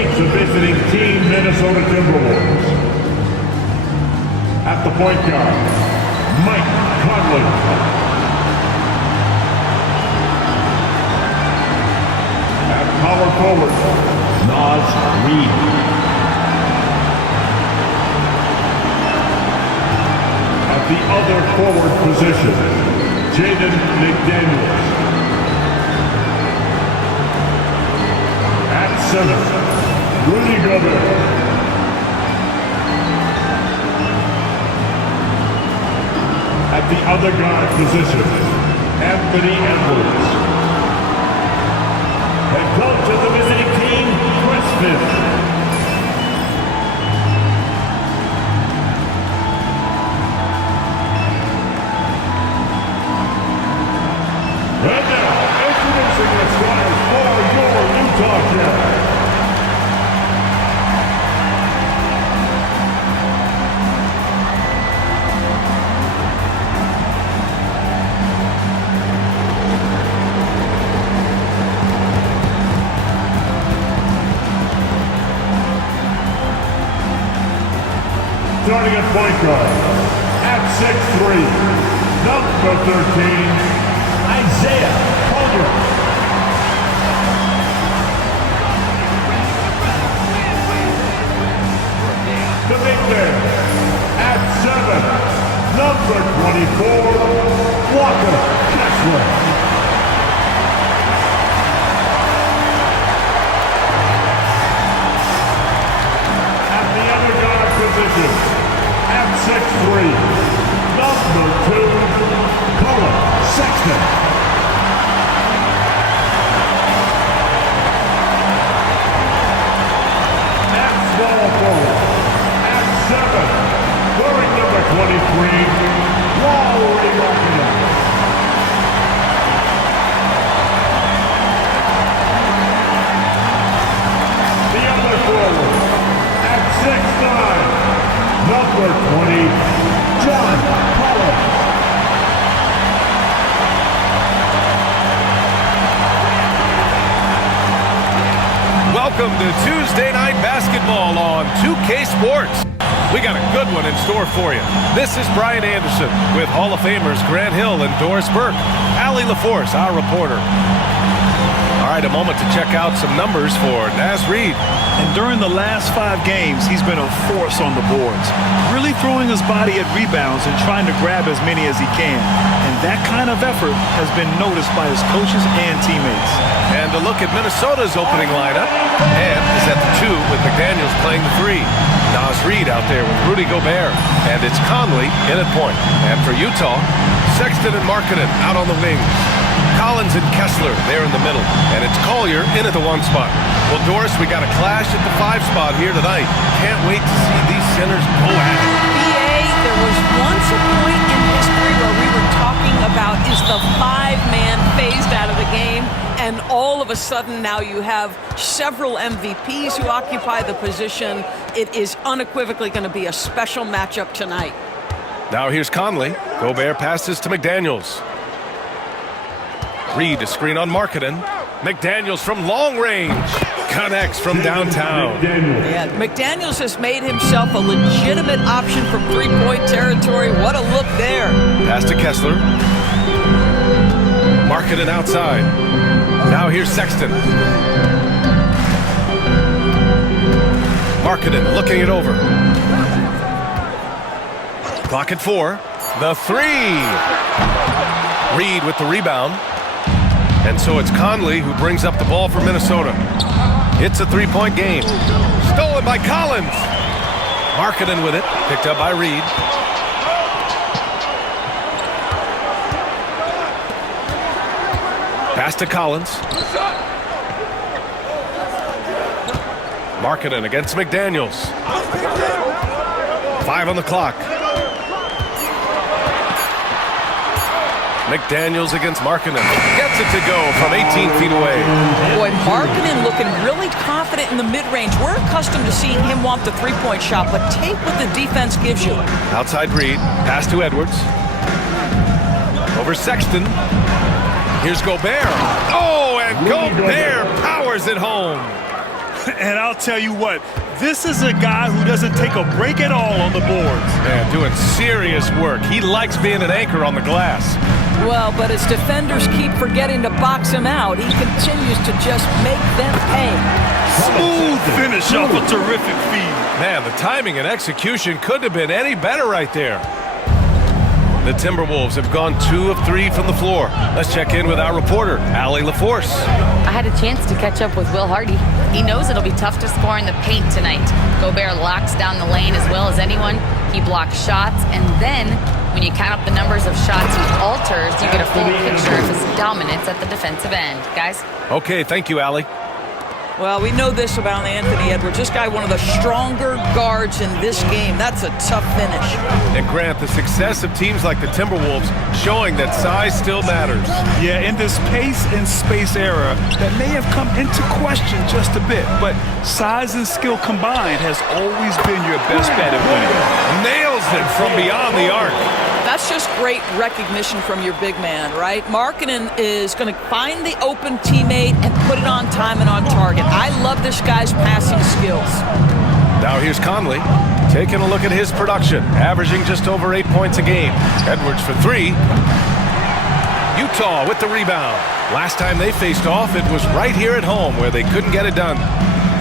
meets the visiting team Minnesota Timberwolves. At the point guard, Mike Conley. At power forward, Naz Reid. At the other forward position, Jaden McDaniels. At center, Rudy Gobert. At the other guard position, Anthony Edwards. Head coach of the visiting team, Chris Smith. And now, introducing the starters for your Utah Jazz. Starting at point guard, at 6'3", number 13, Isaiah Holder. The big man, at 7, number 24, Walker Kessler. At the other guard position, at 6'3", number 2, Colin Sexton. At small forward, at 7, wearing number 23, Lauri Markkanen. The other forward, at 6'9", number 20, John Collins. Welcome to Tuesday Night Basketball on 2K Sports. We got a good one in store for you. This is Brian Anderson with Hall of Famers Grant Hill and Doris Burke. Allie LaForce, our reporter. All right, a moment to check out some numbers for Naz Reid. And during the last 5 games, he's been a force on the boards, really throwing his body at rebounds and trying to grab as many as he can. And that kind of effort has been noticed by his coaches and teammates. And a look at Minnesota's opening lineup. And is at the 2 with McDaniels playing the 3. Naz Reid out there with Rudy Gobert. And it's Conley in at point. And for Utah, Sexton and Markkanen out on the wings. Collins and Kessler there in the middle. And it's Collier in at the 1 spot. Well, Doris, we got a clash at the 5 spot here tonight. Can't wait to see these centers go at it. BA, there was once a point in history where we were talking about is the 5-man phased out of the game, and all of a sudden now you have several MVPs who occupy the position. It is unequivocally going to be a special matchup tonight. Now here's Conley. Gobert passes to McDaniels. Reid, a screen on Markkanen. McDaniels from long range. Connects from downtown. Yeah, McDaniels has made himself a legitimate option from three-point territory. What a look there. Pass to Kessler. Markkanen outside. Now here's Sexton. Markkanen looking it over. Clock at 4. The 3. Reid with the rebound. And so it's Conley who brings up the ball for Minnesota. It's a 3-point game. Stolen by Collins. Markkanen with it. Picked up by Reid. Pass to Collins. Markkanen against McDaniels. 5 on the clock. McDaniels against Markkanen. Gets it to go from 18 feet away. Boy, Markkanen looking really confident in the mid-range. We're accustomed to seeing him want the three-point shot, but take what the defense gives you. Outside Reid. Pass to Edwards. Over Sexton. Here's Gobert. Oh, and Gobert powers it home. And I'll tell you what, this is a guy who doesn't take a break at all on the boards. Man, doing serious work. He likes being an anchor on the glass. Well, but as defenders keep forgetting to box him out, he continues to just make them pay. Smooth finish off a terrific feed. Man, the timing and execution couldn't have been any better right there. The Timberwolves have gone 2 of 3 from the floor. Let's check in with our reporter, Allie LaForce. I had a chance to catch up with Will Hardy. He knows it'll be tough to score in the paint tonight. Gobert locks down the lane as well as anyone. He blocks shots, and then when you count up the numbers of shots he alters, you get a full picture of his dominance at the defensive end. Guys? Okay, thank you, Allie. Well, we know this about Anthony Edwards. This guy, one of the stronger guards in this game. That's a tough finish. And Grant, the success of teams like the Timberwolves showing that size still matters. Yeah, in this pace and space era, that may have come into question just a bit, but size and skill combined has always been your best bet at winning. Nails it from beyond the arc. That's just great recognition from your big man, right? Markkanen is going to find the open teammate and put it on time and on target. I love this guy's passing skills. Now here's Conley taking a look at his production, averaging just over 8 points a game. Edwards for 3. Utah with the rebound. Last time they faced off, it was right here at home where they couldn't get it done.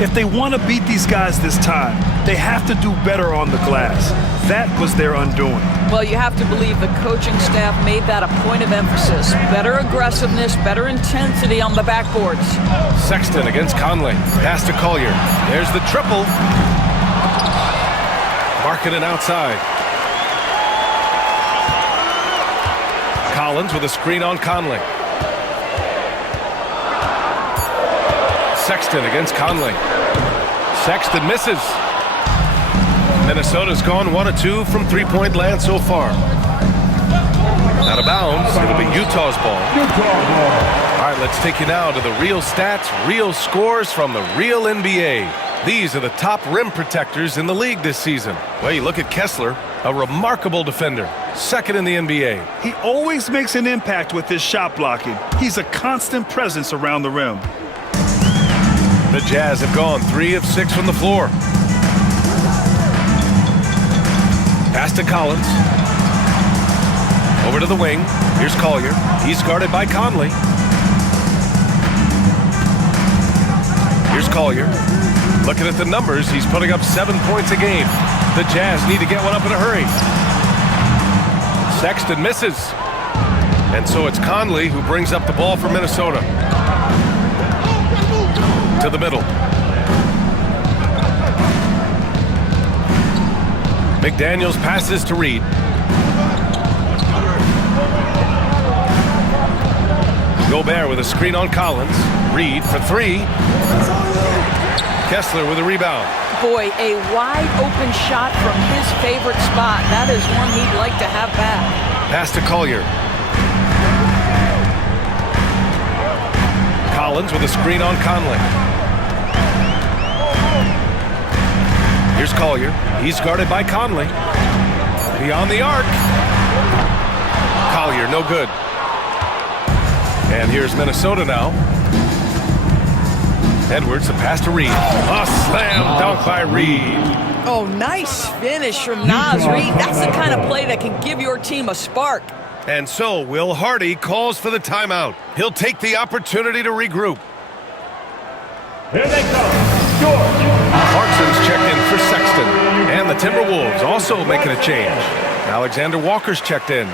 If they want to beat these guys this time, they have to do better on the glass. That was their undoing. Well, you have to believe the coaching staff made that a point of emphasis. Better aggressiveness, better intensity on the backboards. Sexton against Conley. Pass to Collier. There's the triple. Markkanen outside. Collins with a screen on Conley. Sexton against Conley. Sexton misses. Minnesota's gone 1 of 2 from three-point land so far. Out of bounds. It'll be Utah's ball. All right, let's take you now to the real stats, real scores from the real NBA. These are the top rim protectors in the league this season. Well, you look at Kessler, a remarkable defender, second in the NBA. He always makes an impact with his shot blocking. He's a constant presence around the rim. The Jazz have gone 3 of 6 from the floor. Pass to Collins. Over to the wing. Here's Collier. He's guarded by Conley. Here's Collier. Looking at the numbers, he's putting up 7 points a game. The Jazz need to get one up in a hurry. Sexton misses. And so it's Conley who brings up the ball for Minnesota. To the middle. McDaniels passes to Reed. Gobert with a screen on Collins. Reed for 3. Kessler with a rebound. Boy, a wide open shot from his favorite spot. That is one he'd like to have back. Pass to Collier. Collins with a screen on Conley. Here's Collier. He's guarded by Conley. Beyond the arc. Collier, no good. And here's Minnesota now. Edwards, a pass to Reed. A slam dunk by Reed. Oh, nice finish from Naz Reid. That's the kind of play that can give your team a spark. And so Will Hardy calls for the timeout. He'll take the opportunity to regroup. Here they come. York. Clarkson's checked in for Sexton. And the Timberwolves also making a change. Alexander Walker's checked in.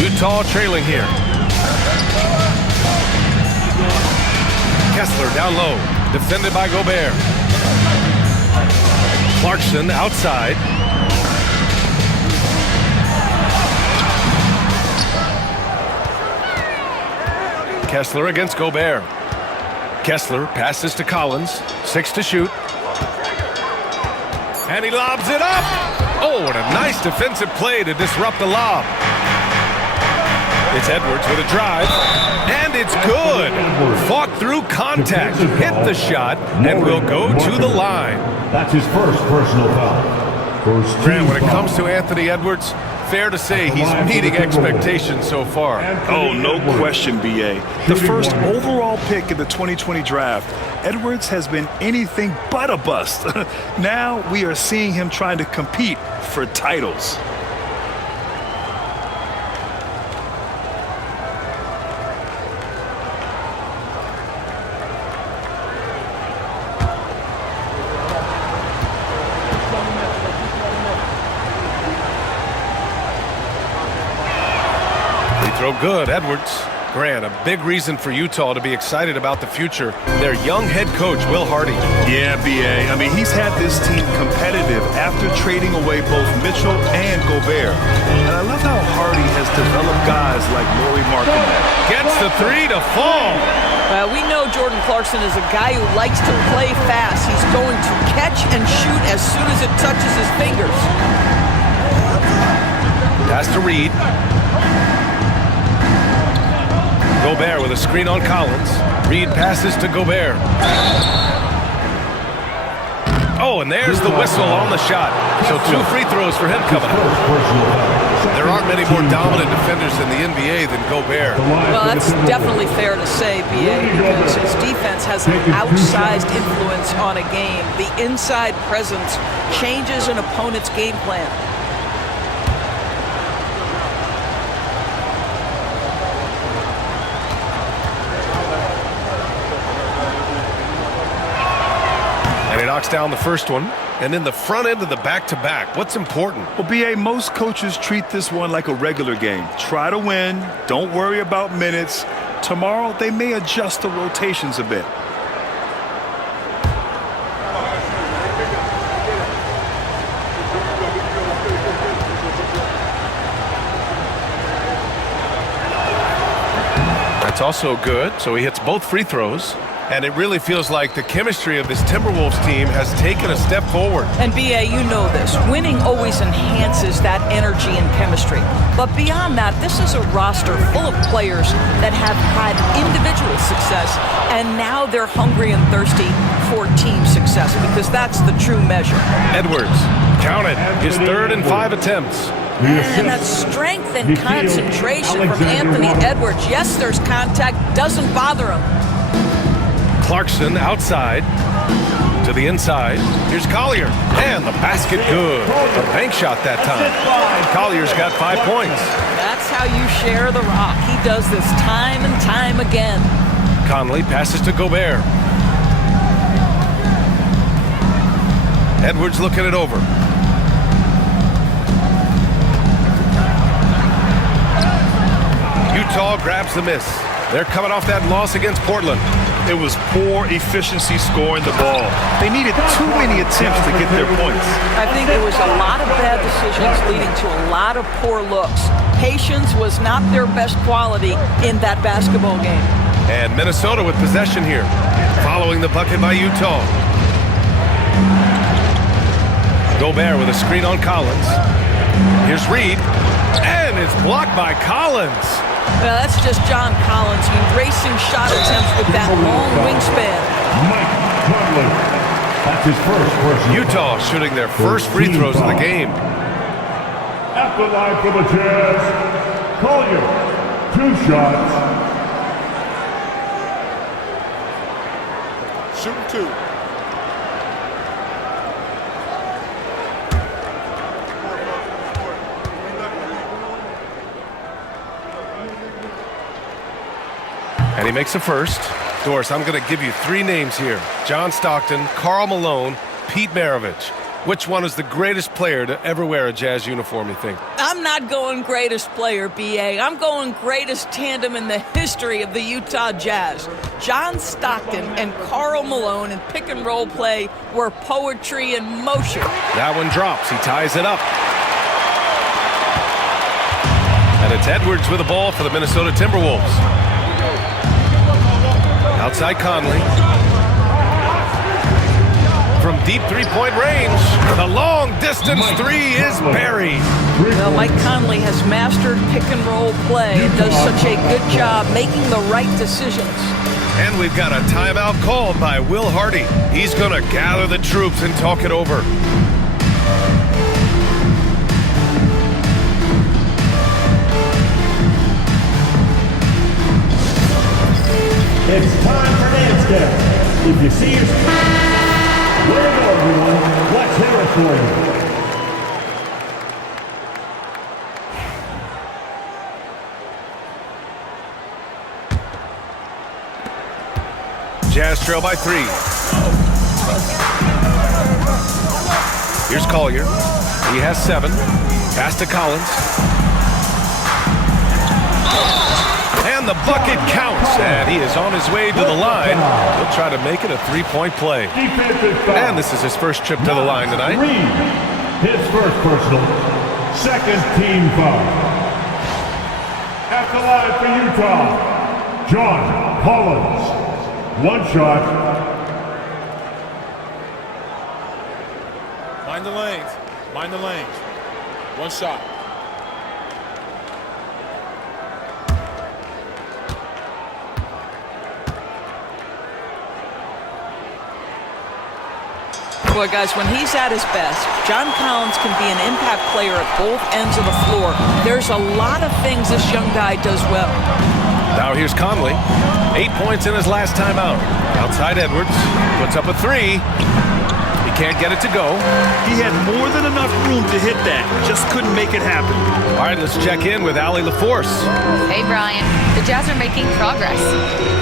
Utah trailing here. Kessler down low. Defended by Gobert. Clarkson outside. Kessler against Gobert. Kessler passes to Collins. 6 to shoot. And he lobs it up. Oh, what a nice defensive play to disrupt the lob. It's Edwards with a drive, and it's good. Fought through contact, hit the shot, and will go to the line. That's his first personal foul. Grant, when it comes to Anthony Edwards, fair to say he's meeting expectations so far. Oh, no question, B.A. The first overall pick in the 2020 draft, Edwards has been anything but a bust. Now we are seeing him trying to compete for titles. Throw good, Edwards. Grant, a big reason for Utah to be excited about the future. Their young head coach, Will Hardy. Yeah, B.A. I mean, he's had this team competitive after trading away both Mitchell and Gobert. And I love how Hardy has developed guys like Lauri Markkanen. Gets the three to fall. We know Jordan Clarkson is a guy who likes to play fast. He's going to catch and shoot as soon as it touches his fingers. Pass to Reed. Gobert with a screen on Collins. Reed passes to Gobert. Oh, and there's the whistle on the shot. So 2 free throws for him coming up. There aren't many more dominant defenders in the NBA than Gobert. Well, that's definitely fair to say, B.A., because his defense has an outsized influence on a game. The inside presence changes an opponent's game plan. He knocks down the first one, and in the front end of the back-to-back, what's important? Well, B.A., most coaches treat this one like a regular game. Try to win. Don't worry about minutes. Tomorrow, they may adjust the rotations a bit. That's also good, so he hits both free throws. And it really feels like the chemistry of this Timberwolves team has taken a step forward. And B.A., you know this. Winning always enhances that energy and chemistry. But beyond that, this is a roster full of players that have had individual success, and now they're hungry and thirsty for team success, because that's the true measure. Edwards, count it, his 3rd and 5 attempts. And that strength and concentration from Anthony Edwards. Yes, there's contact, doesn't bother him. Clarkson outside to the inside. Here's Collier, and the basket good. A bank shot that time. Collier's got 5 points. That's how you share the rock. He does this time and time again. Conley passes to Gobert. Edwards looking it over. Utah grabs the miss. They're coming off that loss against Portland. It was poor efficiency scoring the ball. They needed too many attempts to get their points. I think there was a lot of bad decisions leading to a lot of poor looks. Patience was not their best quality in that basketball game. And Minnesota with possession here, following the bucket by Utah. Gobert with a screen on Collins. Here's Reed, and it's blocked by Collins. Well, that's just John Collins erasing shot attempts with that long wingspan. Mike Conley. That's his first personal. Utah shooting their first free throws of the game. At the line for the Jazz, Collier, 2 shots. Shooting 2. And he makes a first. Doris, I'm going to give you 3 names here. John Stockton, Karl Malone, Pete Maravich. Which one is the greatest player to ever wear a Jazz uniform, you think? I'm not going greatest player, B.A. I'm going greatest tandem in the history of the Utah Jazz. John Stockton and Karl Malone in pick-and-roll play were poetry in motion. That one drops. He ties it up. And it's Edwards with the ball for the Minnesota Timberwolves. Outside Conley. from deep three-point range. The long-distance three is buried. Well, Mike Conley has mastered pick-and-roll play and does such a good job making the right decisions. And we've got a timeout called by Will Hardy. He's going to gather the troops and talk it over. It's time for dance step. If you see your way to go, everyone. Let's hear it for you. Jazz trail by 3. Here's Collier. He has 7. Pass to Collins. And the bucket counts, and he is on his way to the line. He'll try to make it a three-point play. And this is his first trip to the line tonight. His first personal, second team foul. At the line for Utah, John Collins. One shot. Mind the lanes. Mind the lanes. One shot. Boy, guys, when he's at his best, John Collins can be an impact player at both ends of the floor. There's a lot of things this young guy does well. Now here's Conley. 8 points in his last time out. Outside Edwards. Puts up a 3. He can't get it to go. He had more than enough room to hit that. Just couldn't make it happen. All right, let's check in with Allie LaForce. Hey, Brian. The Jazz are making progress.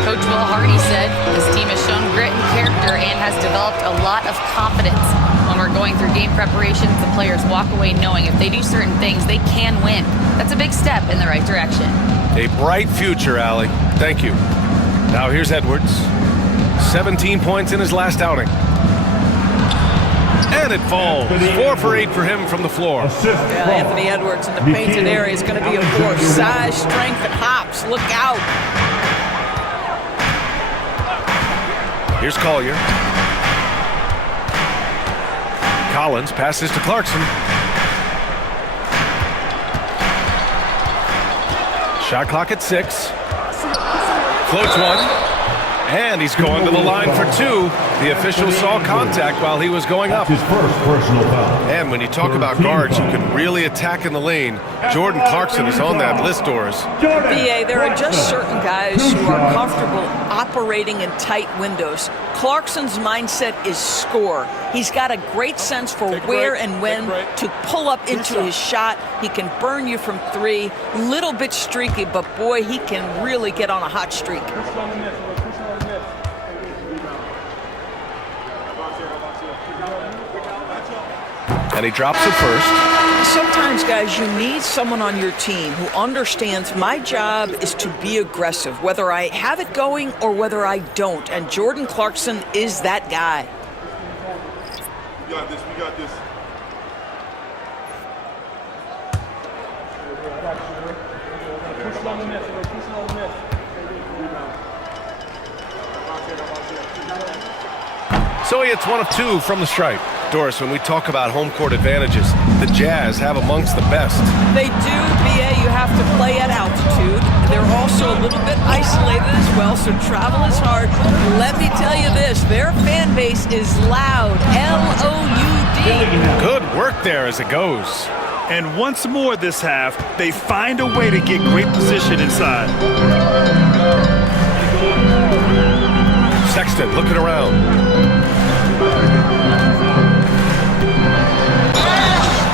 Coach Will Hardy said this team has shown grit and character and has developed a lot of confidence. When we're going through game preparations, the players walk away knowing if they do certain things, they can win. That's a big step in the right direction. A bright future, Allie. Thank you. Now here's Edwards. 17 points in his last outing. And it falls. 4 for 8 for him from the floor. Yeah, Anthony Edwards in the painted area is going to be a force. Size, strength, and hops. Look out. Here's Collier. Collins passes to Clarkson. Shot clock at 6. Floats one. And he's going to the line for 2. The official saw contact while he was going up. His first personal foul. And when you talk about guards who can really attack in the lane, Jordan Clarkson is on that list, Doris. BA, there are just certain guys who are comfortable operating in tight windows. Clarkson's mindset is score. He's got a great sense for where and when to pull up into his shot. He can burn you from 3. Little bit streaky, but boy, he can really get on a hot streak. And he drops it first. Sometimes, guys, you need someone on your team who understands my job is to be aggressive, whether I have it going or whether I don't. And Jordan Clarkson is that guy. We got this. We got this. So he hits 1 of 2 from the stripe. Doris, when we talk about home court advantages, the Jazz have amongst the best. They do, BA. You have to play at altitude. They're also a little bit isolated as well, so travel is hard. Let me tell you this, their fan base is loud. L-O-U-D. Good work there as it goes. And once more this half, they find a way to get great position inside. Sexton looking around.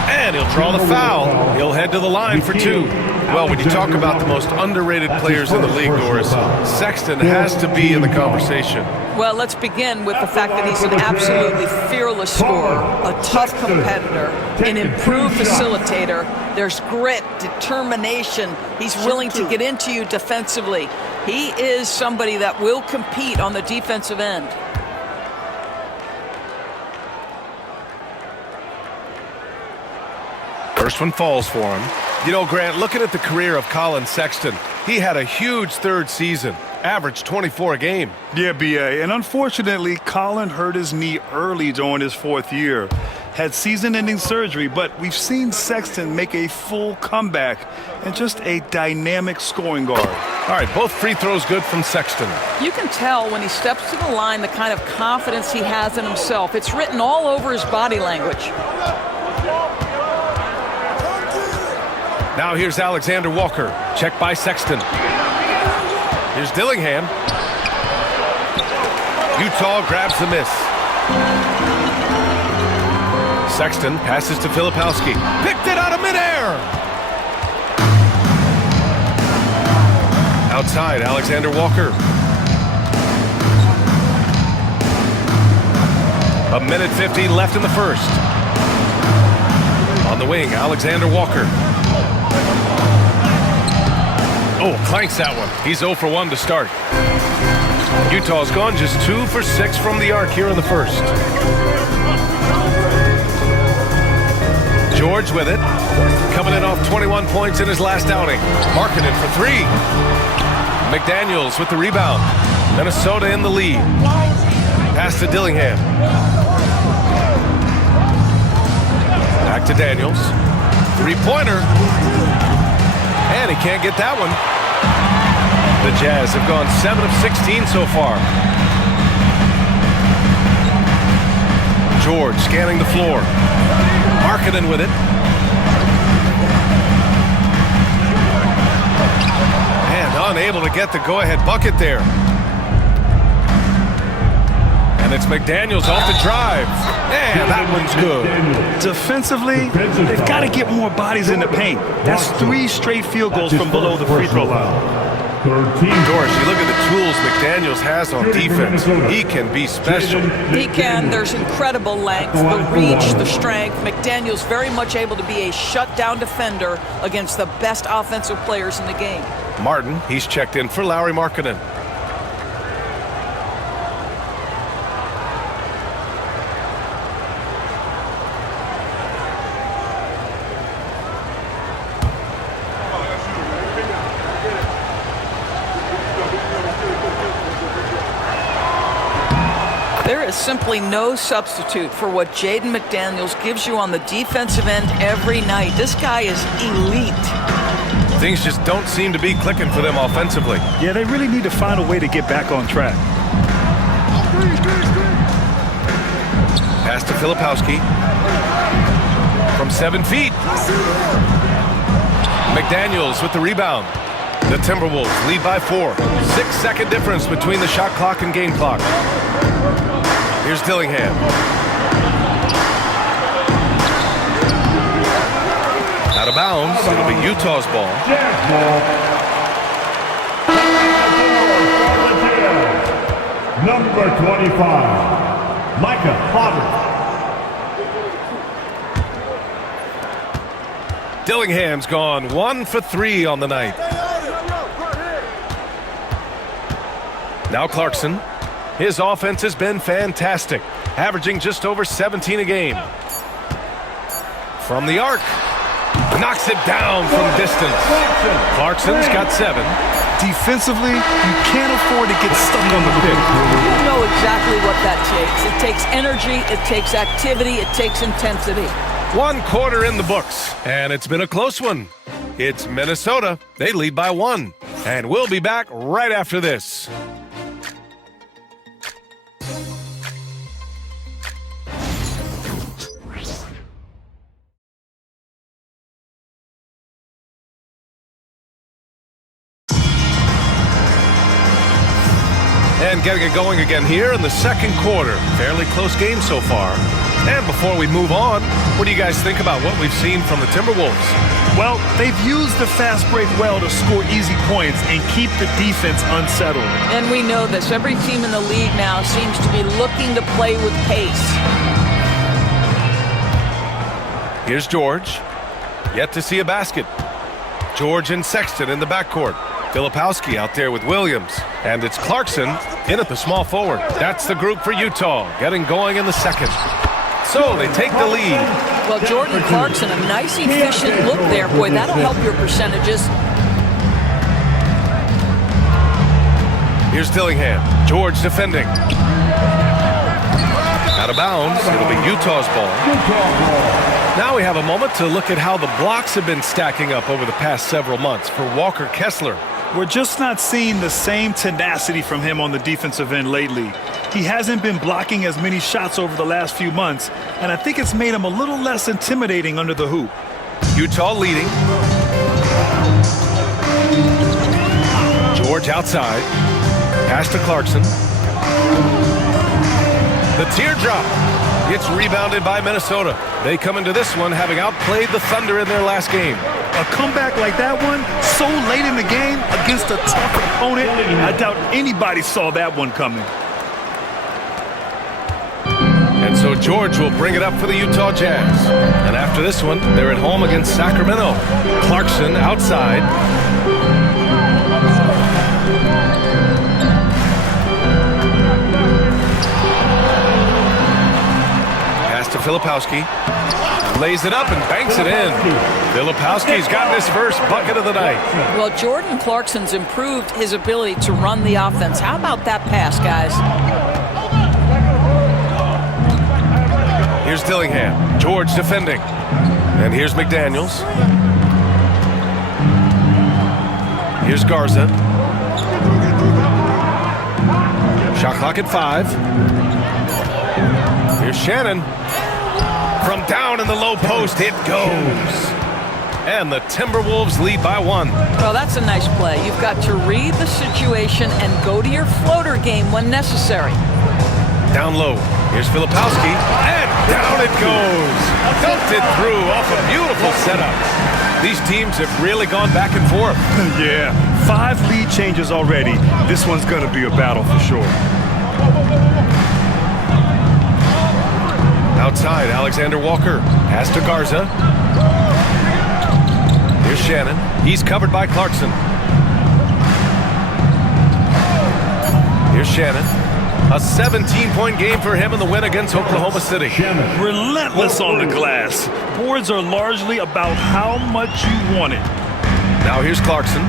And he'll draw the foul. He'll head to the line for 2. Well, when you talk about the most underrated players in the league, Doris, Sexton has to be in the conversation. Well, let's begin with the fact that he's an absolutely fearless scorer, a tough competitor, an improved facilitator. There's grit, determination. He's willing to get into you defensively. He is somebody that will compete on the defensive end. First one falls for him. You know, Grant, looking at the career of Colin Sexton, he had a huge third season. average 24 a game. Yeah, B.A. And unfortunately, Colin hurt his knee early during his 4th year. Had season-ending surgery, but we've seen Sexton make a full comeback and just a dynamic scoring guard. All right, both free throws good from Sexton. You can tell when he steps to the line the kind of confidence he has in himself. It's written all over his body language. Now here's Alexander Walker. Checked by Sexton. Here's Dillingham. Utah grabs the miss. Sexton passes to Filipowski. Picked it out of midair. Outside, Alexander Walker. A minute 50 left in the first. On the wing, Alexander Walker. Oh, clanks that one. He's 0 for 1 to start. Utah's gone just 2 for 6 from the arc here in the first. George with it. Coming in off 21 points in his last outing. Markkanen for 3. McDaniels with the rebound. Minnesota in the lead. Pass to Dillingham. Back to Daniels. 3-pointer. And he can't get that one. The Jazz have gone 7 of 16 so far. George scanning the floor. Markkanen with it. And unable to get the go-ahead bucket there. And it's McDaniels off the drive. And that one's good. Defensively, they've got to get more bodies in the paint. That's 3 straight field goals from below the free throw line. Doris, you look at the tools McDaniels has on defense. He can be special. He can. There's incredible length, the reach, the strength. McDaniels very much able to be a shutdown defender against the best offensive players in the game. Martin, he's checked in for Lauri Markkanen. There is simply no substitute for what Jaden McDaniels gives you on the defensive end every night. This guy is elite. Things just don't seem to be clicking for them offensively. Yeah, they really need to find a way to get back on track. Pass to Filipowski. From 7 feet. McDaniels with the rebound. The Timberwolves lead by 4. 6-second difference between the shot clock and game clock. Here's Dillingham. Out of bounds. It'll be Utah's ball. Number 25, Micah Potter. Dillingham's gone 1 for 3 on the night. Now Clarkson. His offense has been fantastic, averaging just over 17 a game. From the arc. Knocks it down from distance. Clarkson's got 7. Defensively, you can't afford to get stuck on the pick. You know exactly what that takes. It takes energy, it takes activity, it takes intensity. 1 quarter in the books, and it's been a close one. It's Minnesota. They lead by 1. And we'll be back right after this. And getting it going again here in the second quarter. Fairly close game so far. And before we move on, what do you guys think about what we've seen from the Timberwolves? Well, they've used the fast break well to score easy points and keep the defense unsettled. And we know this. Every team in the league now seems to be looking to play with pace. Here's George. Yet to see a basket. George and Sexton in the backcourt. Filipowski out there with Williams. And it's Clarkson in at the small forward. That's the group for Utah, getting going in the second. So they take the lead. Well, Jordan Clarkson, a nice, efficient look there. Boy, that'll help your percentages. Here's Dillingham. George defending. Out of bounds. It'll be Utah's ball. Now we have a moment to look at how the blocks have been stacking up over the past several months for Walker Kessler. We're just not seeing the same tenacity from him on the defensive end lately. He hasn't been blocking as many shots over the last few months, and I think it's made him a little less intimidating under the hoop. Utah leading. George outside. Pass to Clarkson. The teardrop. It's rebounded by Minnesota. They come into this one having outplayed the Thunder in their last game. A comeback like that one, so late in the game against a tough opponent, I doubt anybody saw that one coming. And so George will bring it up for the Utah Jazz. And after this one, they're at home against Sacramento. Clarkson outside. Pass to Filipowski. Lays it up and banks it in. Filipowski's gotten his first bucket of the night. Well, Jordan Clarkson's improved his ability to run the offense. How about that pass, guys? Here's Dillingham. George defending. And here's McDaniels. Here's Garza. Shot clock at 5. Here's Shannon. From down in the low post, it goes. And the Timberwolves lead by 1. Well, that's a nice play. You've got to read the situation and go to your floater game when necessary. Down low. Here's Filipowski. And down it goes. Dumped it through off a beautiful setup. These teams have really gone back and forth. Yeah, 5 lead changes already. This one's going to be a battle for sure. Outside, Alexander Walker. Pass to Garza. Here's Shannon. He's covered by Clarkson. Here's Shannon. A 17-point game for him in the win against Oklahoma City. Relentless on the glass. Boards are largely about how much you want it. Now here's Clarkson.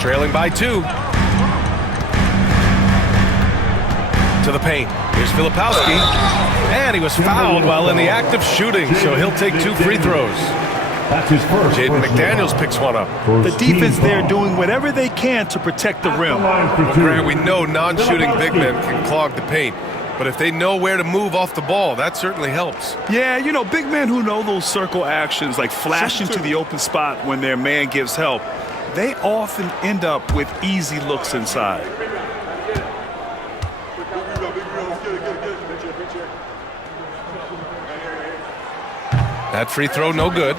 Trailing by 2. To the paint. Here's Filipowski. And he was fouled while in the act of shooting, so he'll take 2 free throws. That's his first. Jaden McDaniels picks one up. The defense there doing whatever they can to protect the rim. Well, Grant, we know non-shooting big men can clog the paint, but if they know where to move off the ball, that certainly helps. Yeah, you know, big men who know those circle actions, like flashing to the open spot when their man gives help, they often end up with easy looks inside. That free throw, no good.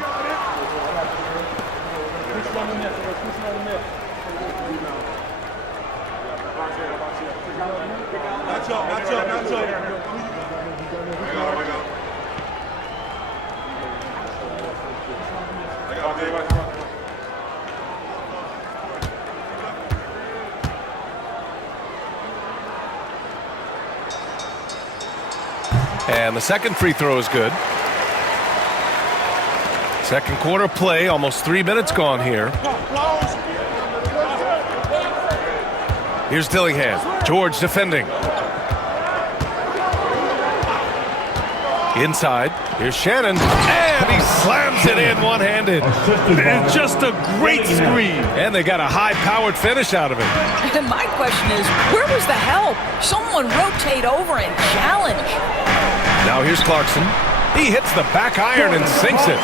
And the second free throw is good. Second quarter play, almost 3 minutes gone here. Here's Dillingham. George defending. Inside. Here's Shannon. And he slams it in one-handed. And just a great screen. And they got a high-powered finish out of it. And my question is, where was the help? Someone rotate over and challenge. Now here's Clarkson. He hits the back iron and sinks it.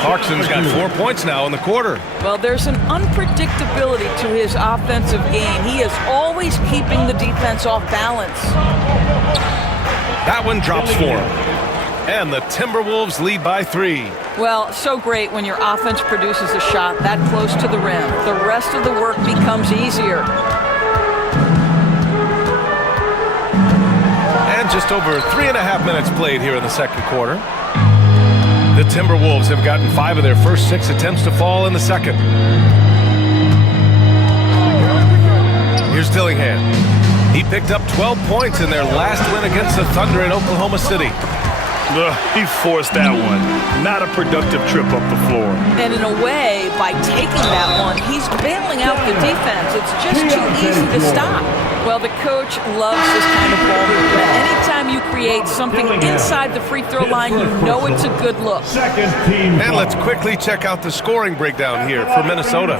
Clarkson's got 4 points now in the quarter. Well, there's an unpredictability to his offensive game. He is always keeping the defense off balance. That one drops for him. And the Timberwolves lead by 3. Well, so great when your offense produces a shot that close to the rim. The rest of the work becomes easier. And just over 3.5 minutes played here in the second quarter. The Timberwolves have gotten 5 of their first 6 attempts to fall in the second. Here's Dillingham. He picked up 12 points in their last win against the Thunder in Oklahoma City. He forced that one. Not a productive trip up the floor. And in a way, by taking that one, he's bailing out the defense. It's just too easy to stop. Well, the coach loves this kind of ball movement. Anytime you create something inside the free throw line, you know it's a good look. And let's quickly check out the scoring breakdown here for Minnesota.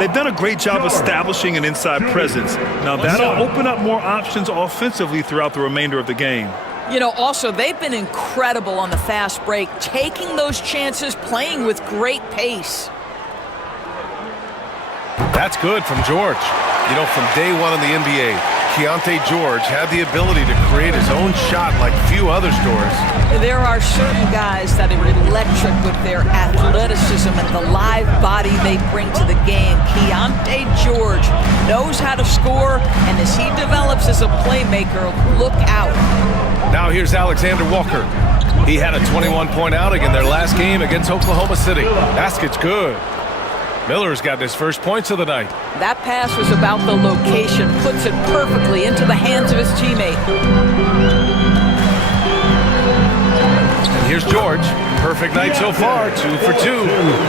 They've done a great job establishing an inside presence. Now, that'll open up more options offensively throughout the remainder of the game. You know, also, they've been incredible on the fast break, taking those chances, playing with great pace. That's good from George. You know, from day one in the NBA, Keontae George had the ability to create his own shot like few other stores. There are certain guys that are electric with their athleticism and the live body they bring to the game. Keontae George knows how to score, and as he develops as a playmaker, look out. Now here's Alexander Walker. He had a 21-point outing in their last game against Oklahoma City. Basket's good. Miller's gotten his first points of the night. That pass was about the location, puts it perfectly into the hands of his teammate. And here's George. Perfect night so far, 2 for 2.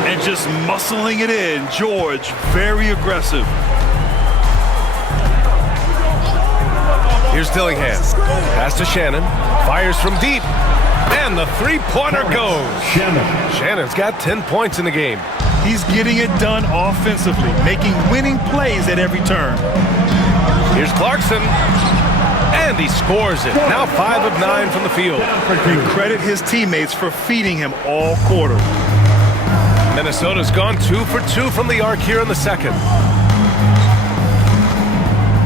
And just muscling it in. George, very aggressive. Here's Dillingham. Pass to Shannon. Fires from deep. And the three-pointer goes. Shannon's got 10 points in the game. He's getting it done offensively, making winning plays at every turn. Here's Clarkson. And he scores it. Now 5 of 9 from the field. You credit his teammates for feeding him all quarter. Minnesota's gone 2 for 2 from the arc here in the second.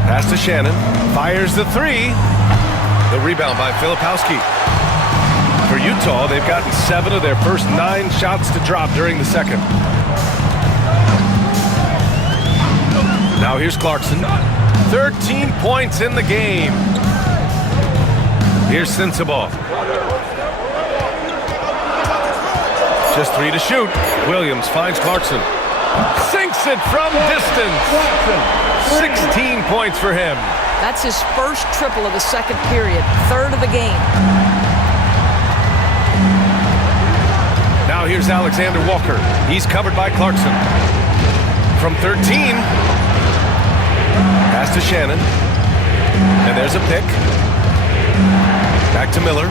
Pass to Shannon. Fires the three. The rebound by Filipowski. For Utah, they've gotten 7 of their first 9 shots to drop during the second. Now here's Clarkson. 13 points in the game. Here's Sensabaugh. Just 3 to shoot. Williams finds Clarkson. Sinks it from distance. 16 points for him. That's his first triple of the second period, third of the game. Now here's Alexander Walker. He's covered by Clarkson. From 13. Pass to Shannon. And there's a pick. Back to Miller.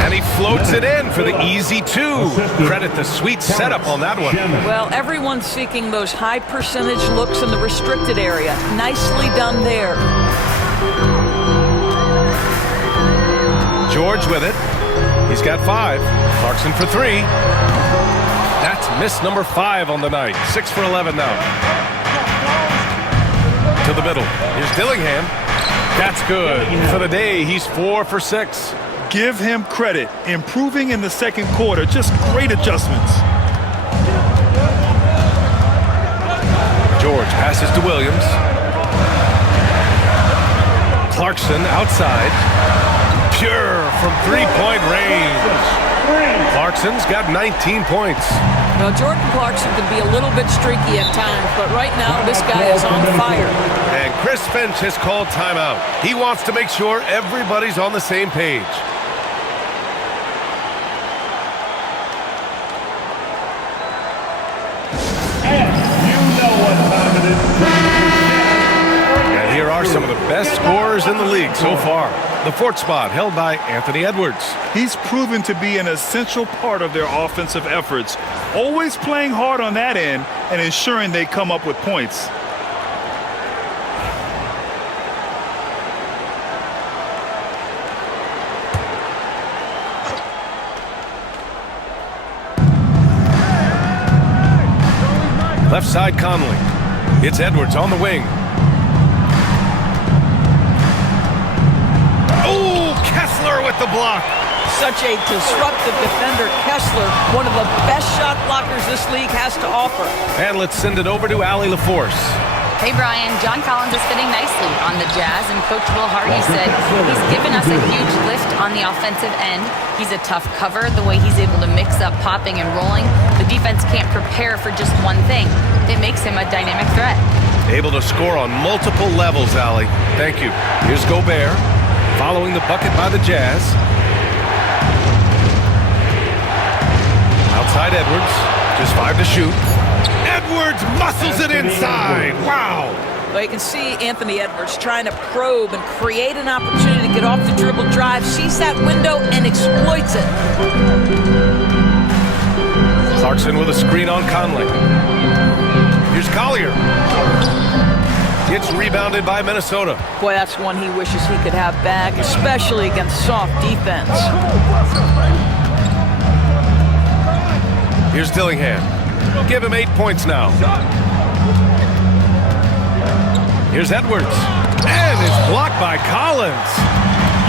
And he floats it in for the easy 2. Credit the sweet setup on that one. Well, everyone's seeking those high percentage looks in the restricted area. Nicely done there. George with it. He's got 5. Clarkson for 3. That's miss number 5 on the night. 6 for 11 now. To the middle. Here's Dillingham. That's good. For the day, he's 4 for 6. Give him credit. Improving in the second quarter. Just great adjustments. George passes to Williams. Clarkson outside. Pure from three-point range. Clarkson's got 19 points. Well, Jordan Clarkson can be a little bit streaky at times, but right now this guy is on fire. And Chris Finch has called timeout. He wants to make sure everybody's on the same page. And here are some of the best scorers in the league so far. The 4th spot held by Anthony Edwards. He's proven to be an essential part of their offensive efforts, always playing hard on that end and ensuring they come up with points. Left side Conley. It's Edwards on the wing. Oh, Kessler with the block. Such a disruptive defender, Kessler, one of the best shot blockers this league has to offer. And let's send it over to Allie LaForce. Hey, Brian, John Collins is fitting nicely on the Jazz, and Coach Will Hardy said he's given us a huge lift on the offensive end. He's a tough cover, the way he's able to mix up popping and rolling. The defense can't prepare for just one thing. It makes him a dynamic threat. Able to score on multiple levels, Allie. Thank you. Here's Gobert, following the bucket by the Jazz. Outside Edwards. Just 5 to shoot. Edwards muscles it inside. Wow. Well, you can see Anthony Edwards trying to probe and create an opportunity to get off the dribble drive, sees that window and exploits it. Clarkson with a screen on Conley. Here's Collier. It's rebounded by Minnesota. Boy, that's one he wishes he could have back, especially against soft defense. Here's Dillingham. Give him 8 points now. Here's Edwards. And it's blocked by Collins.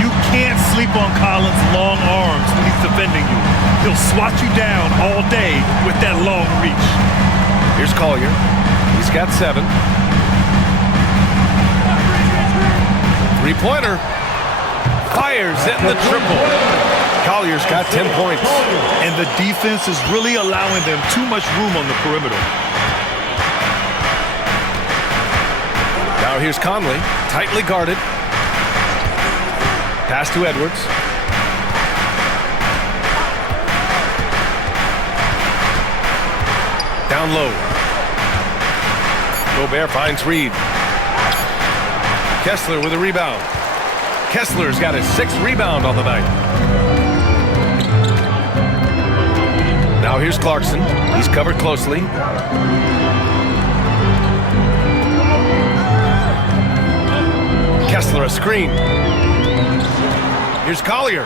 You can't sleep on Collins' long arms when he's defending you. He'll swat you down all day with that long reach. Here's Collier. He's got 7. Three-pointer. Fires it in the triple. Collier's got 10 points. And the defense is really allowing them too much room on the perimeter. Now here's Conley, tightly guarded. Pass to Edwards. Down low. Gobert finds Reed. Kessler with a rebound. Kessler's got his 6th rebound on the night. Now here's Clarkson. He's covered closely. Kessler a screen. Here's Collier.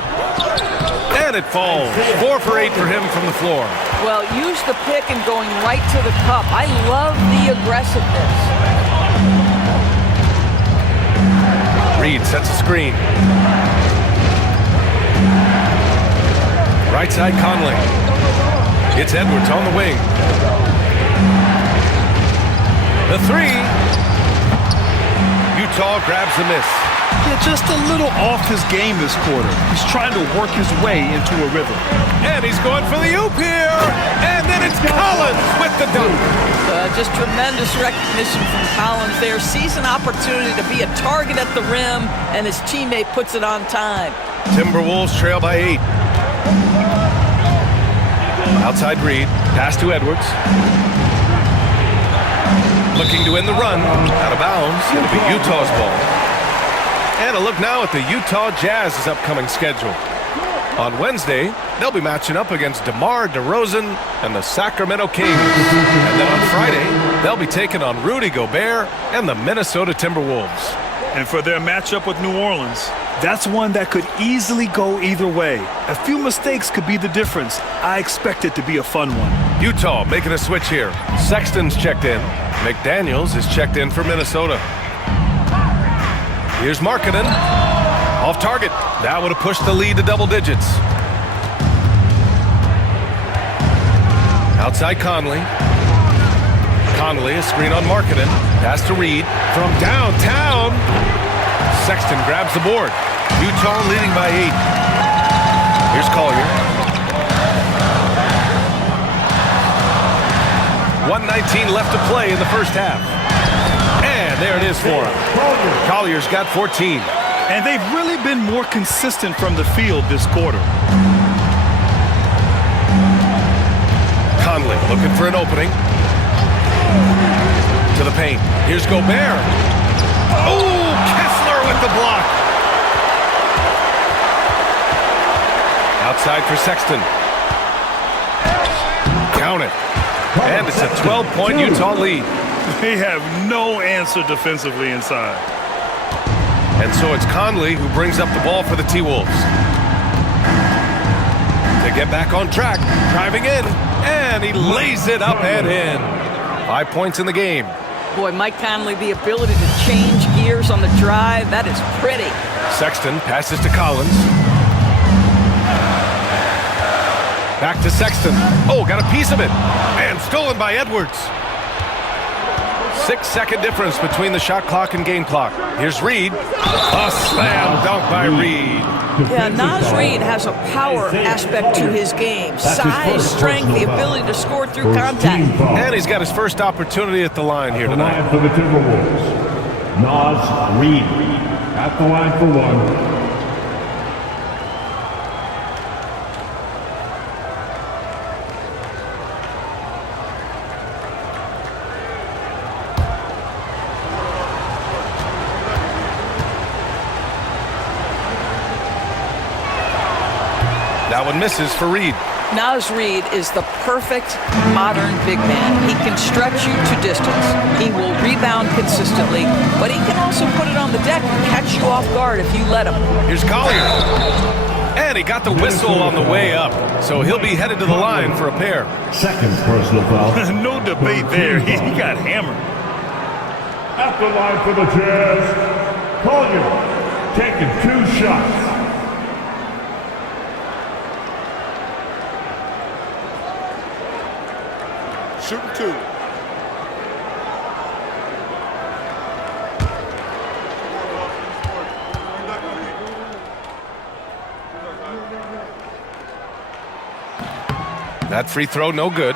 And it falls. 4 for 8 for him from the floor. Well, use the pick and going right to the cup. I love the aggressiveness. Reed sets a screen. Right side Conley. It's Edwards on the wing. The 3. Utah grabs the miss. Yeah, just a little off his game this quarter. He's trying to work his way into a rhythm. And he's going for the oop here. And then it's Collins with the dunk. Just tremendous recognition from Collins there. Sees an opportunity to be a target at the rim, and his teammate puts it on time. Timberwolves trail by 8. Outside Reed. Pass to Edwards. Looking to win the run. Out of bounds. It'll be Utah's ball. And a look now at the Utah Jazz's upcoming schedule. On Wednesday, they'll be matching up against DeMar DeRozan and the Sacramento Kings. And then on Friday, they'll be taking on Rudy Gobert and the Minnesota Timberwolves. And for their matchup with New Orleans, that's one that could easily go either way. A few mistakes could be the difference. I expect it to be a fun one. Utah making a switch here. Sexton's checked in. McDaniels is checked in for Minnesota. Here's Markkanen. Off target. That would have pushed the lead to double digits. Outside Conley. Conley, a screen on Markkanen. Pass to Reed. From downtown. Sexton grabs the board. Utah leading by 8. Here's Collier. 1:19 left to play in the first half. And there it is for him. Collier's got 14. And they've really been more consistent from the field this quarter. Conley looking for an opening. To the paint. Here's Gobert. Oh, Kessler with the block. Outside for Sexton. Count it. And it's a 12-point Utah lead. They have no answer defensively inside. And so it's Conley who brings up the ball for the T-Wolves. To get back on track, driving in, and he lays it up and in. 5 points in the game. Boy, Mike Conley, the ability to change gears on the drive, that is pretty. Sexton passes to Collins. Back to Sexton. Oh, got a piece of it. And stolen by Edwards. 6-second difference between the shot clock and game clock. Here's Reed. A slam dunk by Reed. Yeah, Naz Reid has a power aspect to his game. Size, strength, the ability to score through contact. And he's got his first opportunity at the line here tonight. For the Timberwolves, Naz Reid at the line for 1. That one misses for Reed. Naz Reid is the perfect modern big man. He can stretch you to distance. He will rebound consistently, but he can also put it on the deck and catch you off guard if you let him. Here's Collier. And he got the whistle on the way up, so he'll be headed to the line for a pair. Second personal foul. No debate there. He got hammered. At the line for the Jazz, Collier taking 2 shots. Shooting 2. That free throw, no good.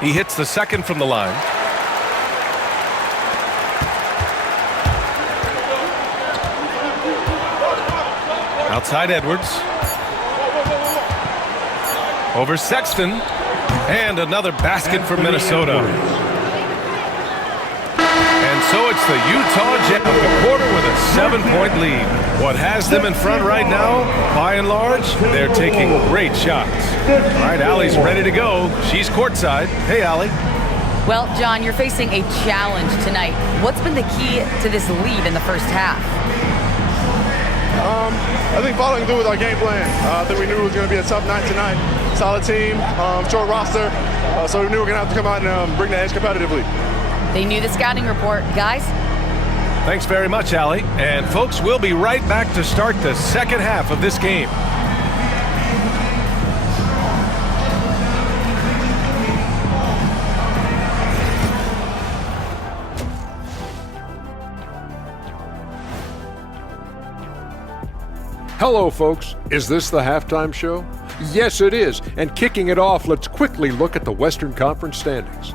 He hits the second from the line. Outside Edwards. Over Sexton. And another basket for Minnesota. And so it's the Utah Jazz of the quarter with a 7-point lead. What has them in front right now, by and large, they're taking great shots. All right, Allie's ready to go. She's courtside. Hey, Allie. Well, John, you're facing a challenge tonight. What's been the key to this lead in the first half? I think following through with our game plan. I think we knew it was going to be a tough night tonight. Solid team, short roster, so we knew we were going to have to come out and bring the edge competitively. They knew the scouting report. Guys? Thanks very much, Allie. And folks, we'll be right back to start the second half of this game. Hello, folks. Is this the halftime show? Yes, it is. And kicking it off, let's quickly look at the Western Conference standings.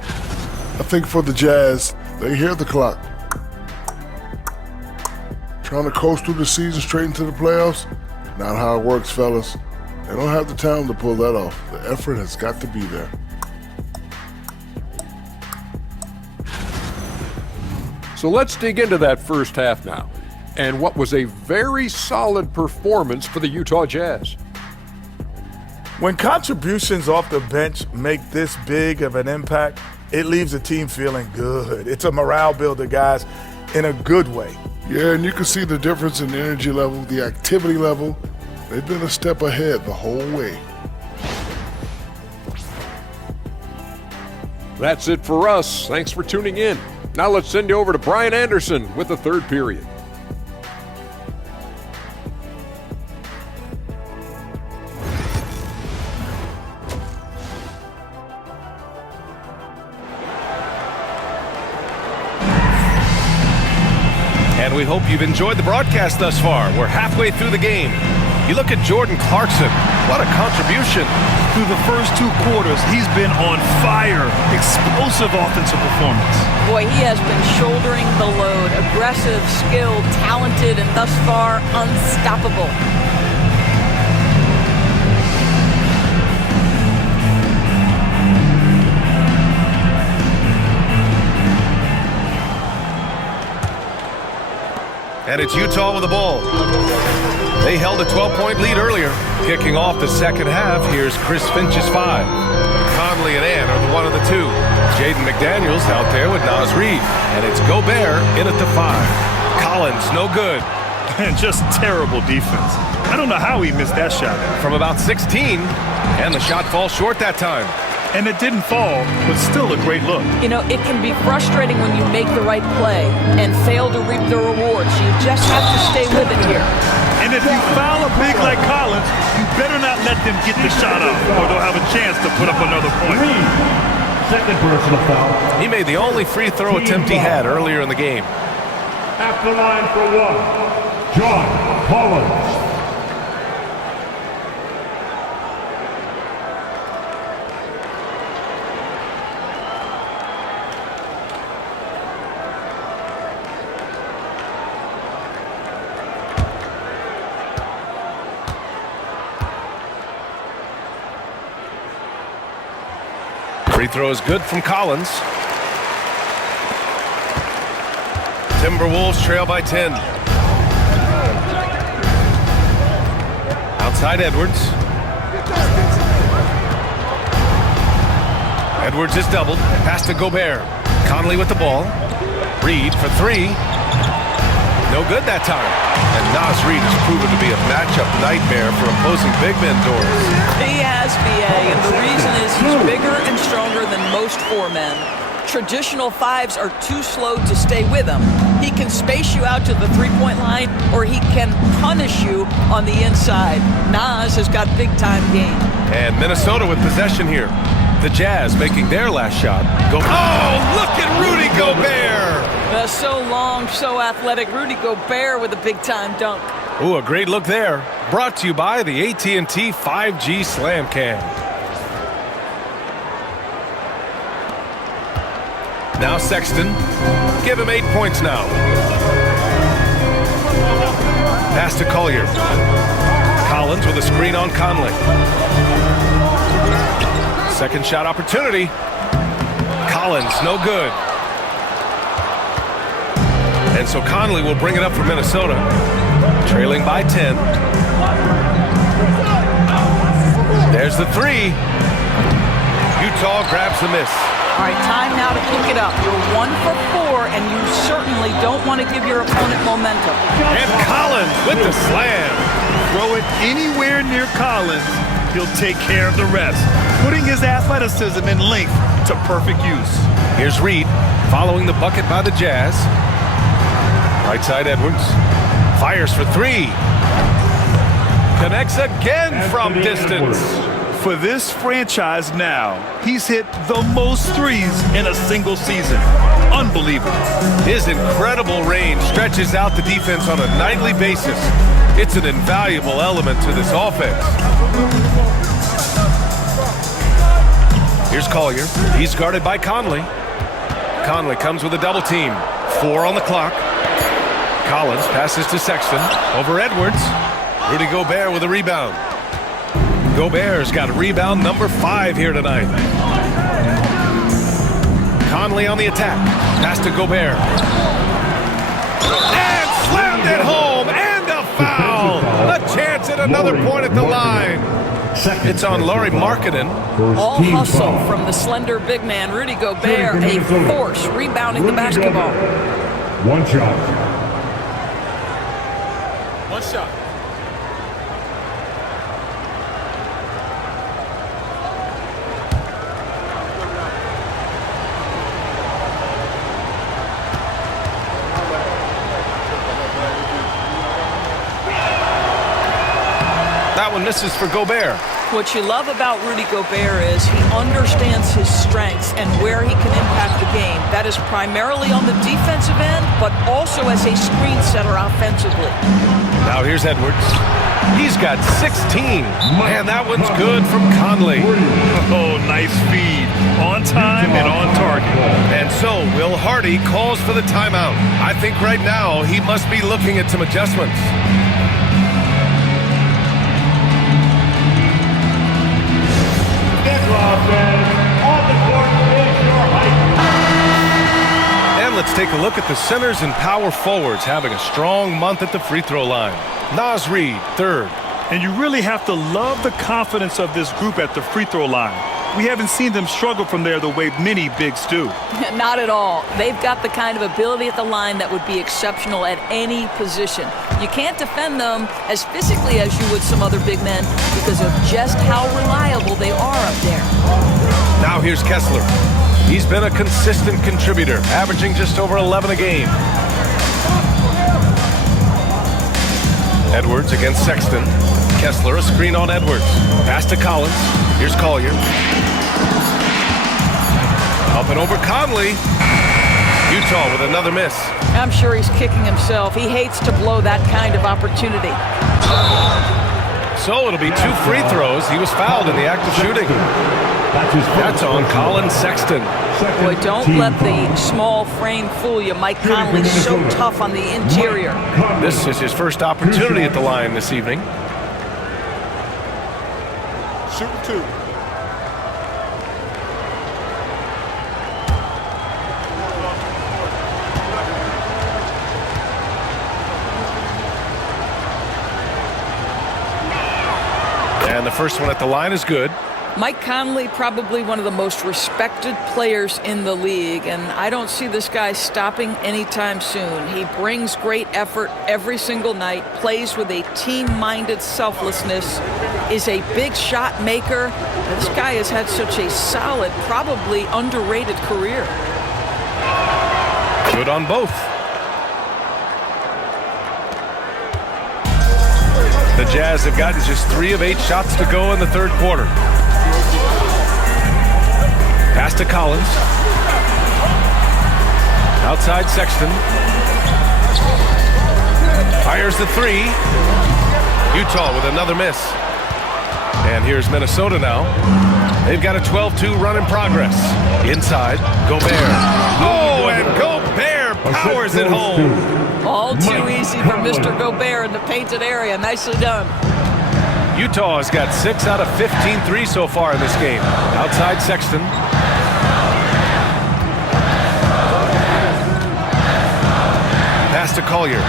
I think for the Jazz, they hear the clock. Trying to coast through the season straight into the playoffs? Not how it works, fellas. They don't have the talent to pull that off. The effort has got to be there. So let's dig into that first half now. And what was a very solid performance for the Utah Jazz. When contributions off the bench make this big of an impact, it leaves the team feeling good. It's a morale builder, guys, in a good way. Yeah, and you can see the difference in the energy level, the activity level. They've been a step ahead the whole way. That's it for us. Thanks for tuning in. Now let's send you over to Brian Anderson with the third period. And we hope you've enjoyed the broadcast thus far. We're halfway through the game. You look at Jordan Clarkson. What a contribution. Through the first 2 quarters, he's been on fire. Explosive offensive performance. Boy, he has been shouldering the load. Aggressive, skilled, talented, and thus far unstoppable. And it's Utah with the ball. They held a 12-point lead earlier. Kicking off the second half, here's Chris Finch's 5. Conley and Ann are the 1 of the 2. Jaden McDaniels out there with Naz Reid. And it's Gobert in at the 5. Collins, no good. And just terrible defense. I don't know how he missed that shot. From about 16, and the shot falls short that time. And it didn't fall, but still a great look. You know, it can be frustrating when you make the right play and fail to reap the rewards. You just have to stay with it here. And if you foul a big like Collins, you better not let them get the shot off, or they'll have a chance to put up another point. Second personal foul. He made the only free throw attempt he had earlier in the game. At the line for 1, John Collins. Free throw is good from Collins. Timberwolves trail by 10. Outside Edwards. Edwards is doubled. Pass to Gobert. Conley with the ball. Reed for three. No good that time. And Naz Reid has proven to be a matchup nightmare for opposing big men doors. He has, BA, and the reason is he's bigger and stronger than most four men. Traditional fives are too slow to stay with him. He can space you out to the three-point line, or he can punish you on the inside. Naz has got big-time game. And Minnesota with possession here. The Jazz making their last shot. Oh, look at Rudy Gobert! So long, so athletic. Rudy Gobert with a big-time dunk. Ooh, a great look there. Brought to you by the AT&T 5G Slam Cam. Now Sexton. Give him 8 points now. Pass to Collier. Collins with a screen on Conley. Second shot opportunity. Collins, no good. And so Conley will bring it up for Minnesota. Trailing by 10. There's the three. Utah grabs the miss. All right, time now to pick it up. You're 1 for 4, and you certainly don't want to give your opponent momentum. And Collins with the slam. Throw it anywhere near Collins, he'll take care of the rest, putting his athleticism and length to perfect use. Here's Reed following the bucket by the Jazz. Right side Edwards. Fires for three. Connects again from distance. For this franchise now, he's hit the most threes in a single season. Unbelievable. His incredible range stretches out the defense on a nightly basis. It's an invaluable element to this offense. Here's Collier. He's guarded by Conley. Conley comes with a double team. 4 on the clock. Collins passes to Sexton. Over Edwards. Rudy Gobert with a rebound. Gobert's got rebound number 5 here tonight. Conley on the attack. Pass to Gobert. And slammed it home. And a foul. A chance at another point at the line. It's on Lauri Markkanen. All hustle from the slender big man, Rudy Gobert, a force rebounding the basketball. One shot. One shot. That one misses for Gobert. What you love about Rudy Gobert is he understands his strengths and where he can impact the game. That is primarily on the defensive end, but also as a screen setter offensively. Now here's Edwards. He's got 16. Man, that one's good from Conley. Oh, nice feed. On time and on target. And so Will Hardy calls for the timeout. I think right now he must be looking at some adjustments. And let's take a look at the centers and power forwards having a strong month at the free throw line. Naz Reid, 3rd. And you really have to love the confidence of this group at the free throw line. We haven't seen them struggle from there the way many bigs do. Not at all. They've got the kind of ability at the line that would be exceptional at any position. You can't defend them as physically as you would some other big men because of just how reliable they are up there. Now here's Kessler. He's been a consistent contributor, averaging just over 11 a game. Edwards against Sexton. Kessler, a screen on Edwards. Pass to Collins. Here's Collier. Up and over Conley. Utah with another miss. I'm sure he's kicking himself. He hates to blow that kind of opportunity. So it'll be 2 free throws. He was fouled in the act of shooting. That's on Colin Sexton. Boy, don't let the small frame fool you. Mike Conley's so tough on the interior. This is his first opportunity at the line this evening. Shooting 2. And the first one at the line is good. Mike Conley, probably one of the most respected players in the league, and I don't see this guy stopping anytime soon. He brings great effort every single night, plays with a team-minded selflessness, is a big shot maker. This guy has had such a solid, probably underrated career. Good on both. The Jazz have gotten just 3 of 8 shots to go in the third quarter. Pass to Collins. Outside Sexton. Fires the 3. Utah with another miss. And here's Minnesota now. They've got a 12-2 run in progress. Inside, Gobert. Oh, and Gobert powers it home. All too easy for Mr. Gobert in the painted area. Nicely done. Utah has got 6 out of 15 threes so far in this game. Outside Sexton. Pass to Collier.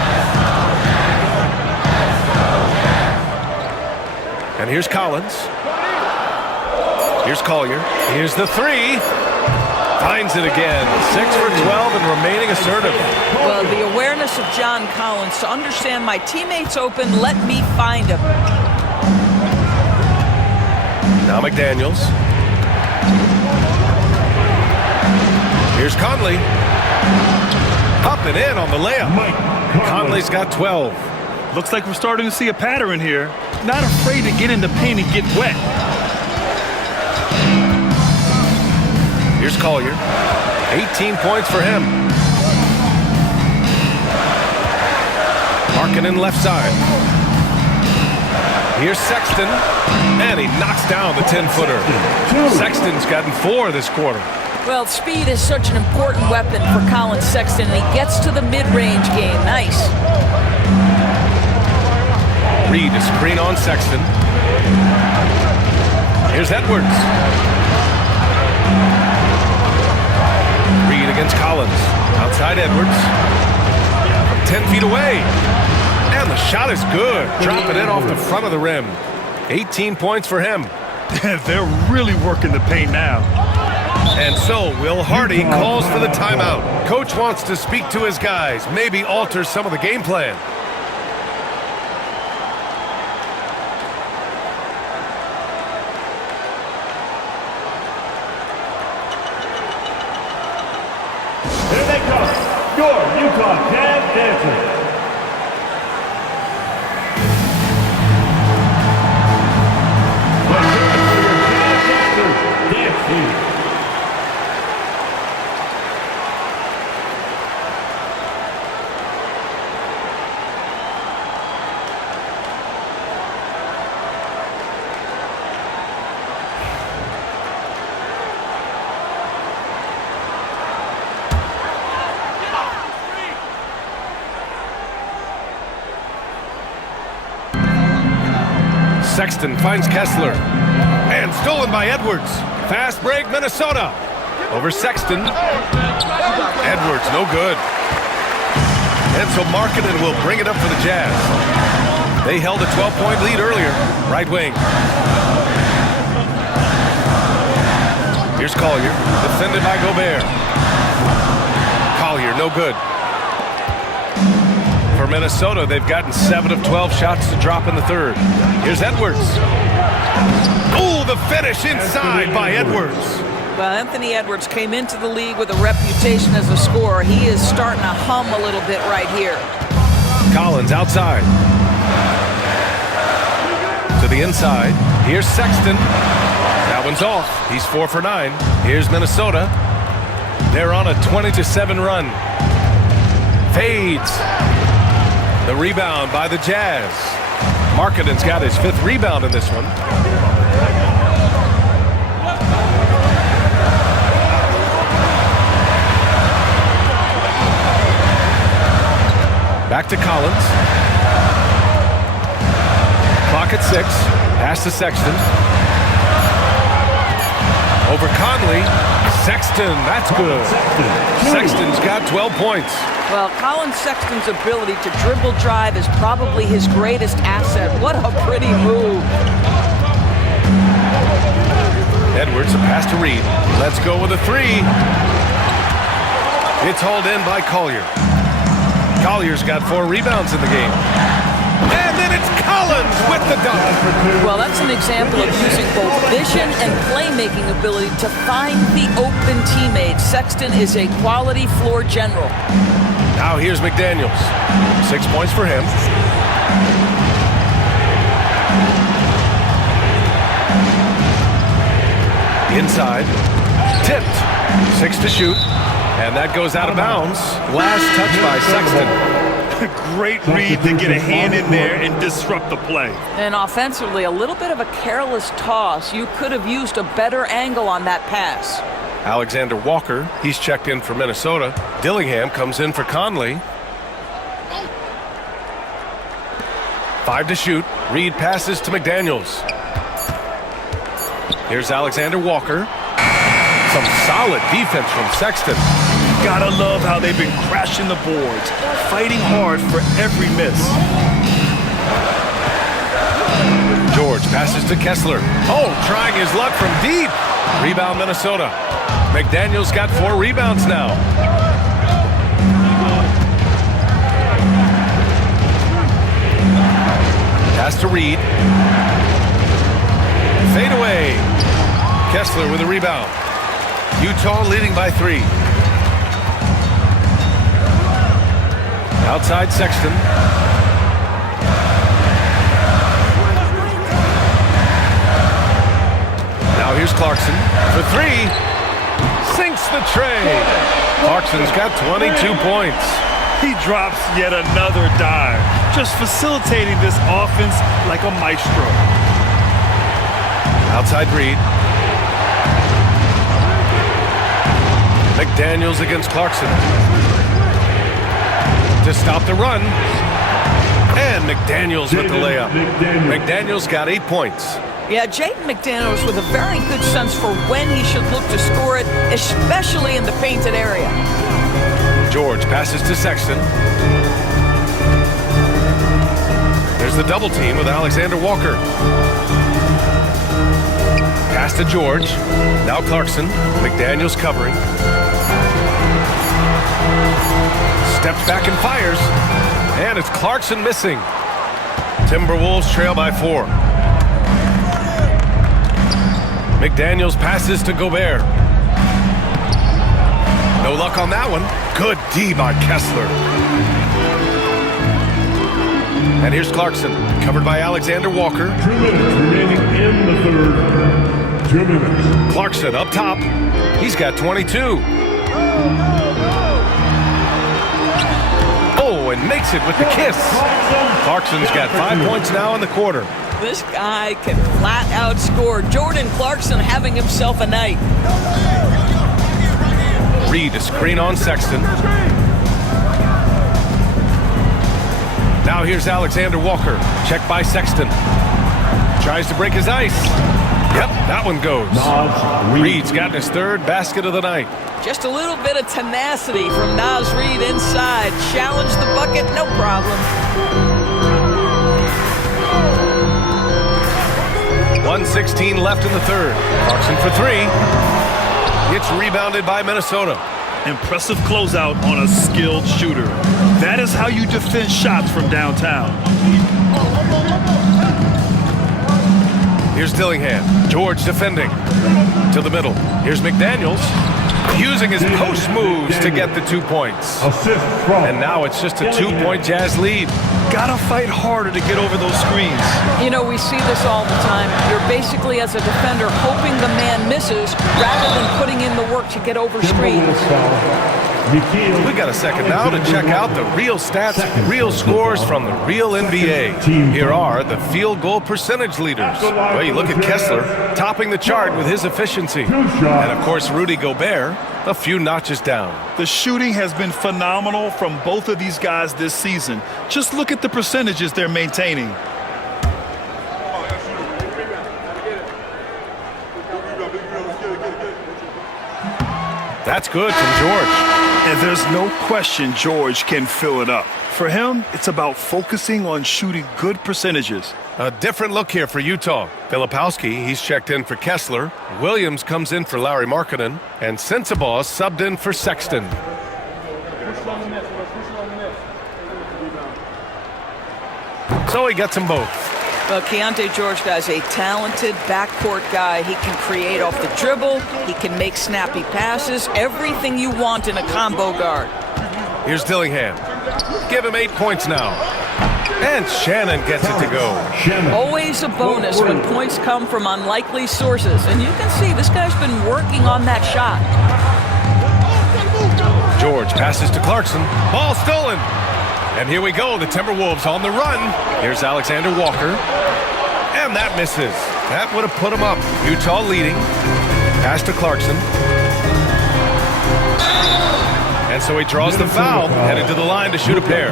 And here's Collins. Here's Collier. Here's the 3. Finds it again. 6 for 12 and remaining assertive. Well, the awareness of John Collins to understand my teammate's open, let me find him. Now McDaniels. Here's Conley. Up and in on the layup. Conley's got 12. Looks like we're starting to see a pattern here. Not afraid to get in the paint and get wet. Here's Collier. 18 points for him. Markkanen left side. Here's Sexton. And he knocks down the 10-footer. Sexton's gotten 4 this quarter. Well, speed is such an important weapon for Colin Sexton, and he gets to the mid-range game. Nice. Reed, a screen on Sexton. Here's Edwards. Reed against Collins. Outside Edwards. From 10 feet away. And the shot is good. Dropping it off the front of the rim. 18 points for him. They're really working the paint now. And so Will Hardy calls for the timeout. Coach wants to speak to his guys, maybe alter some of the game plan. Here they come, your Utah Jazz dancers. Sexton finds Kessler. And stolen by Edwards. Fast break, Minnesota. Over Sexton. Edwards, no good. And so Markkanen will bring it up for the Jazz. They held a 12-point lead earlier. Right wing. Here's Collier. Defended by Gobert. Collier, no good. For Minnesota, they've gotten 7 of 12 shots to drop in the third. Here's Edwards. Oh, the finish inside by Edwards. Well, Anthony Edwards came into the league with a reputation as a scorer. He is starting to hum a little bit right here. Collins outside. To the inside. Here's Sexton. That one's off. He's 4 for 9. Here's Minnesota. They're on a 20-7 run. Fades. The rebound by the Jazz. Markkanen's got his 5th rebound in this one. Back to Collins. Clock at 6. Pass to Sexton. Over Conley. Sexton, that's good. Sexton's got 12 points. Well, Colin Sexton's ability to dribble drive is probably his greatest asset. What a pretty move. Edwards, a pass to Reed. Let's go with a three. It's hauled in by Collier. Collier's got 4 rebounds in the game. And then it's Collins with the dunk. Well, that's an example of using both vision and playmaking ability to find the open teammate. Sexton is a quality floor general. Now here's McDaniels. 6 points for him. Inside. Tipped. 6 to shoot. And that goes out of bounds. Last touch by Sexton. Great read to get a hand in there and disrupt the play. And offensively, a little bit of a careless toss. You could have used a better angle on that pass. Alexander Walker, he's checked in for Minnesota. Dillingham comes in for Conley. 5 to shoot. Reed passes to McDaniels. Here's Alexander Walker. Some solid defense from Sexton. Gotta love how they've been crashing the boards, fighting hard for every miss. George passes to Kessler. Oh, trying his luck from deep. Rebound Minnesota. McDaniels got 4 rebounds now. Pass to Reed. Fade away. Kessler with a rebound. Utah leading by 3. Outside Sexton. Now here's Clarkson for 3. Sinks the tray. Clarkson's got 22 points. He drops yet another dive, just facilitating this offense like a maestro. Outside Reed. McDaniels against Clarkson. To stop the run. And McDaniels with the layup. McDaniels got 8 points. Yeah, Jaden McDaniels with a very good sense for when he should look to score it, especially in the painted area. George passes to Sexton. There's the double team with Alexander Walker. Pass to George. Now Clarkson. McDaniels covering. Steps back and fires. And it's Clarkson missing. Timberwolves trail by 4. McDaniels passes to Gobert. No luck on that one. Good D by Kessler. And here's Clarkson, covered by Alexander Walker. 2 minutes remaining in the third. 2 minutes. Clarkson up top. He's got 22. Oh, and makes it with the kiss. Clarkson's got 5 points now in the quarter. This guy can flat out score. Jordan Clarkson having himself a night. Reed, a screen on Sexton. Now here's Alexander Walker. Checked by Sexton. Tries to break his ice. Yep, that one goes. Reed's gotten his 3rd basket of the night. Just a little bit of tenacity from Naz Reid inside. Challenge the bucket, no problem. 1:16 left in the third. Clarkson for 3. It's rebounded by Minnesota. Impressive closeout on a skilled shooter. That is how you defend shots from downtown. Here's Dillingham. George defending. To the middle. Here's McDaniels. Using his post moves to get the 2 points. And now it's just a 2-point Jazz lead. Gotta fight harder to get over those screens. You know, we see this all the time. You're basically, as a defender, hoping the man misses rather than putting in the work to get over screens. We got a second now to check out the real stats, real scores from the real NBA. Here are the field goal percentage leaders. Well, you look at Kessler, topping the chart with his efficiency. And, of course, Rudy Gobert, a few notches down. The shooting has been phenomenal from both of these guys this season. Just look at the percentages they're maintaining. That's good from George. And there's no question George can fill it up. For him, it's about focusing on shooting good percentages. A different look here for Utah. Filipowski, he's checked in for Kessler. Williams comes in for Larry Markkinen. And Sensabaugh subbed in for Sexton. So he gets them both. Well, Keontae George, guys, a talented backcourt guy. He can create off the dribble. He can make snappy passes. Everything you want in a combo guard. Here's Dillingham. Give him 8 points now. And Shannon gets it to go. Always a bonus when points come from unlikely sources. And you can see this guy's been working on that shot. George passes to Clarkson. Ball stolen. And here we go, the Timberwolves on the run. Here's Alexander Walker. And that misses. That would have put him up. Utah leading. Pass to Clarkson. And so he draws the foul, headed to the line to shoot a pair.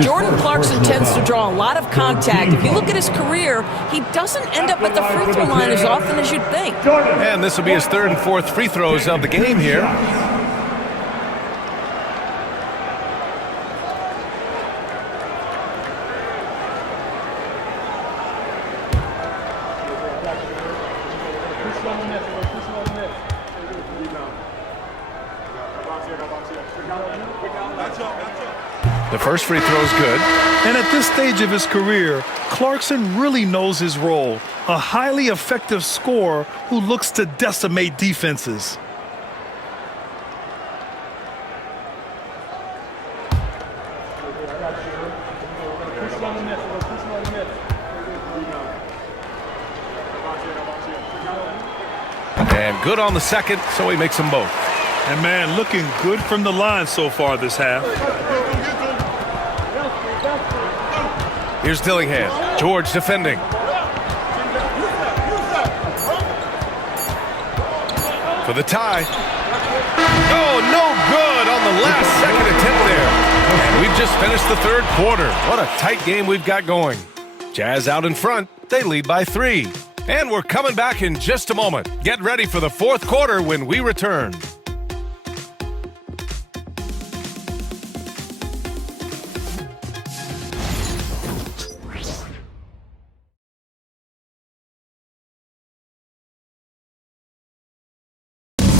Jordan Clarkson tends to draw a lot of contact. If you look at his career, he doesn't end up at the free throw line as often as you'd think. And this will be his 3rd and 4th free throws of the game here. The first free throw is good. And at this stage of his career, Clarkson really knows his role. A highly effective scorer who looks to decimate defenses. And good on the second, so he makes them both. And man, looking good from the line so far this half. Here's Dillingham. George defending. For the tie. Oh, no good on the last second attempt there. And we've just finished the 3rd quarter. What a tight game we've got going. Jazz out in front. They lead by 3. And we're coming back in just a moment. Get ready for the 4th quarter when we return.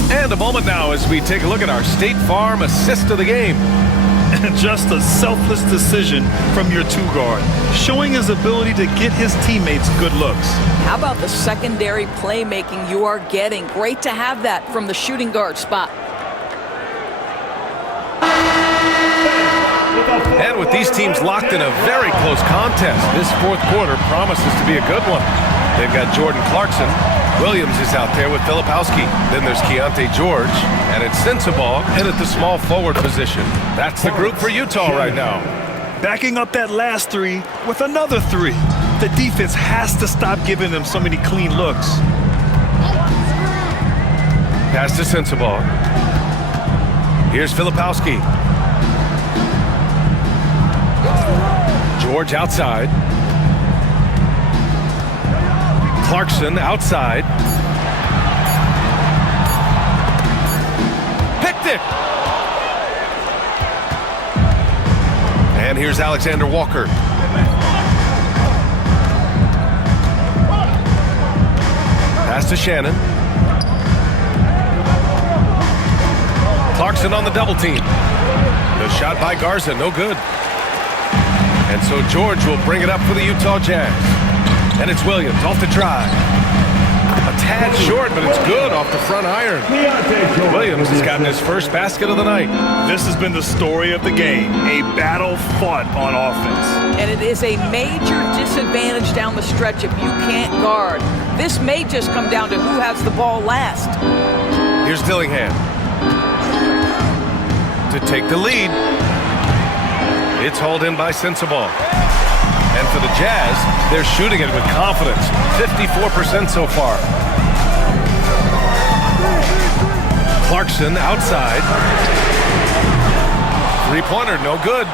And a moment now as we take a look at our State Farm assist of the game. Just a selfless decision from your 2-guard, showing his ability to get his teammates good looks. How about the secondary playmaking you are getting? Great to have that from the shooting guard spot. And with these teams locked in a very close contest, this 4th quarter promises to be a good one. They've got Jordan Clarkson. Williams is out there with Filipowski. Then there's Keontae George. And it's Sensabaugh in at the small forward position. That's the group for Utah right now. Backing up that last 3 with another 3. The defense has to stop giving them so many clean looks. Pass to Sensabaugh. Here's Filipowski. George outside. Clarkson outside. Picked it! And here's Alexander Walker. Pass to Shannon. Clarkson on the double team. The shot by Garza, no good. And so George will bring it up for the Utah Jazz. And it's Williams off the drive. A tad short, but it's good off the front iron. Williams has gotten his first basket of the night. This has been the story of the game, a battle fought on offense. And it is a major disadvantage down the stretch if you can't guard. This may just come down to who has the ball last. Here's Dillingham to take the lead. It's hauled in by Sensabaugh. And for the Jazz, they're shooting it with confidence. 54% so far. Clarkson outside. Three-pointer, no good.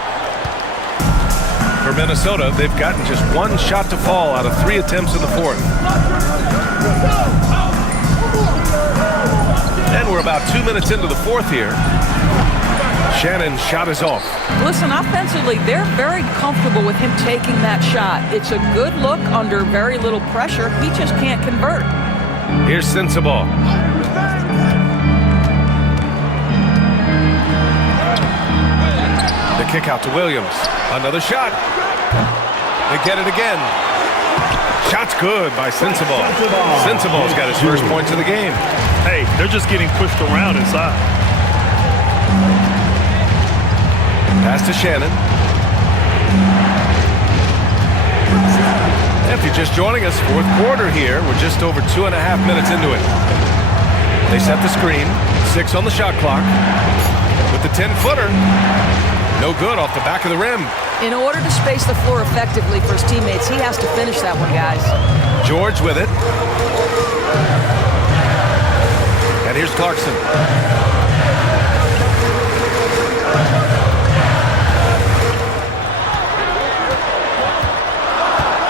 For Minnesota, they've gotten just 1 shot to fall out of 3 attempts in the 4th. And we're about 2 minutes into the 4th here. Shannon's shot is off. Listen, offensively, they're very comfortable with him taking that shot. It's a good look under very little pressure. He just can't convert. Here's Sensabaugh. The kick out to Williams. Another shot. They get it again. Shot's good by Sensabaugh. Sensabaugh's got his first points of the game. Hey, they're just getting pushed around inside. Pass to Shannon. If you're just joining us, fourth quarter here. We're just over 2.5 minutes into it. They set the screen. 6 on the shot clock. With the 10-footer. No good off the back of the rim. In order to space the floor effectively for his teammates, he has to finish that one, guys. George with it. And here's Clarkson.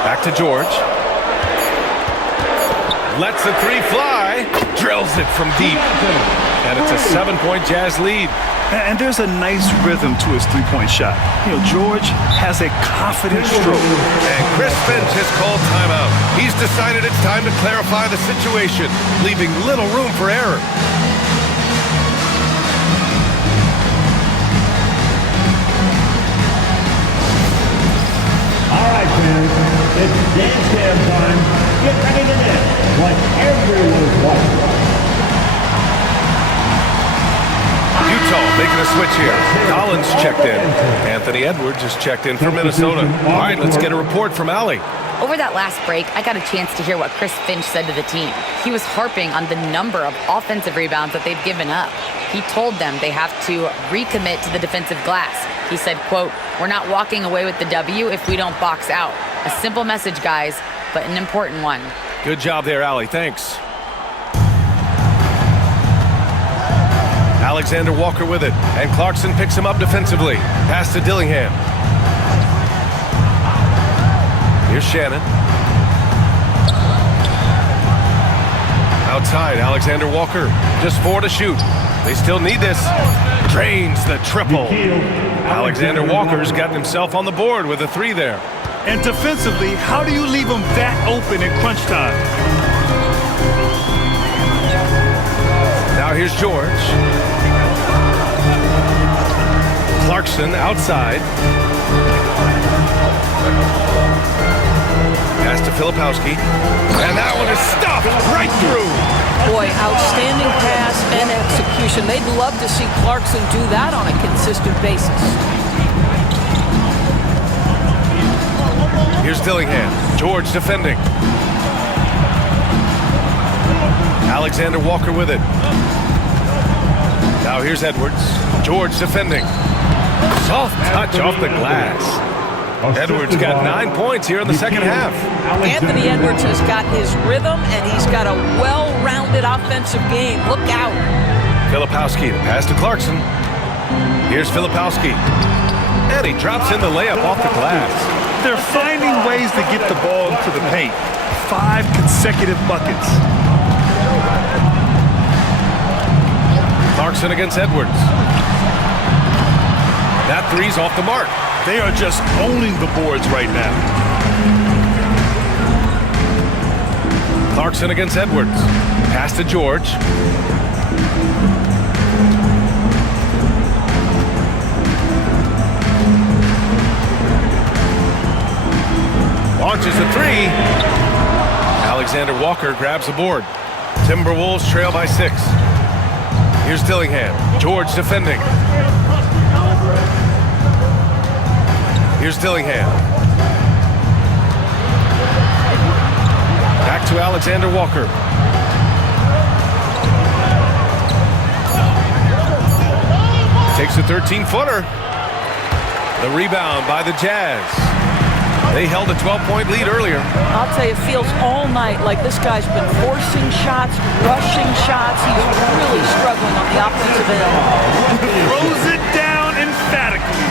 Back to George. Lets the three fly. Drills it from deep. And it's a 7-point Jazz lead. And there's a nice rhythm to his three-point shot. You know, George has a confident stroke. And Chris Finch has called timeout. He's decided it's time to clarify the situation, leaving little room for error. All right, fans, it's dance cam time. Get ready to dance like everyone's watching. Utah making a switch here. Collins checked in. Anthony Edwards has checked in for Minnesota. All right, let's get a report from Allie. Over that last break, I got a chance to hear what Chris Finch said to the team. He was harping on the number of offensive rebounds that they've given up. He told them they have to recommit to the defensive glass. He said, quote, "We're not walking away with the W if we don't box out." A simple message, guys, but an important one. Good job there, Allie. Thanks. Alexander Walker with it, and Clarkson picks him up defensively. Pass to Dillingham. Here's Shannon. Outside, Alexander Walker. Just 4 to shoot. They still need this. Drains the triple. Alexander Walker's gotten himself on the board with a 3 there. And defensively, how do you leave him that open in crunch time? Now here's George. Clarkson outside. Pass to Filipowski. And that one is stuffed right through. Boy, outstanding pass and execution. They'd love to see Clarkson do that on a consistent basis. Here's Dillingham. George defending. Alexander Walker with it. Now here's Edwards. George defending. Soft touch off the glass. Edwards got 9 points here in the second half. Anthony Edwards has got his rhythm, and he's got a well-rounded offensive game. Look out. Filipowski, the pass to Clarkson. Here's Filipowski. And he drops in the layup off the glass. They're finding ways to get the ball into the paint. 5 consecutive buckets. Clarkson against Edwards. That 3's off the mark. They are just owning the boards right now. Clarkson against Edwards. Pass to George. Launches a 3. Alexander Walker grabs the board. Timberwolves trail by 6. Here's Dillingham. George defending. Here's Dillingham. Back to Alexander Walker. Takes a 13-footer. The rebound by the Jazz. They held a 12-point lead earlier. I'll tell you, it feels all night like this guy's been forcing shots, rushing shots. He's really struggling on the offensive end. Throws it down emphatically.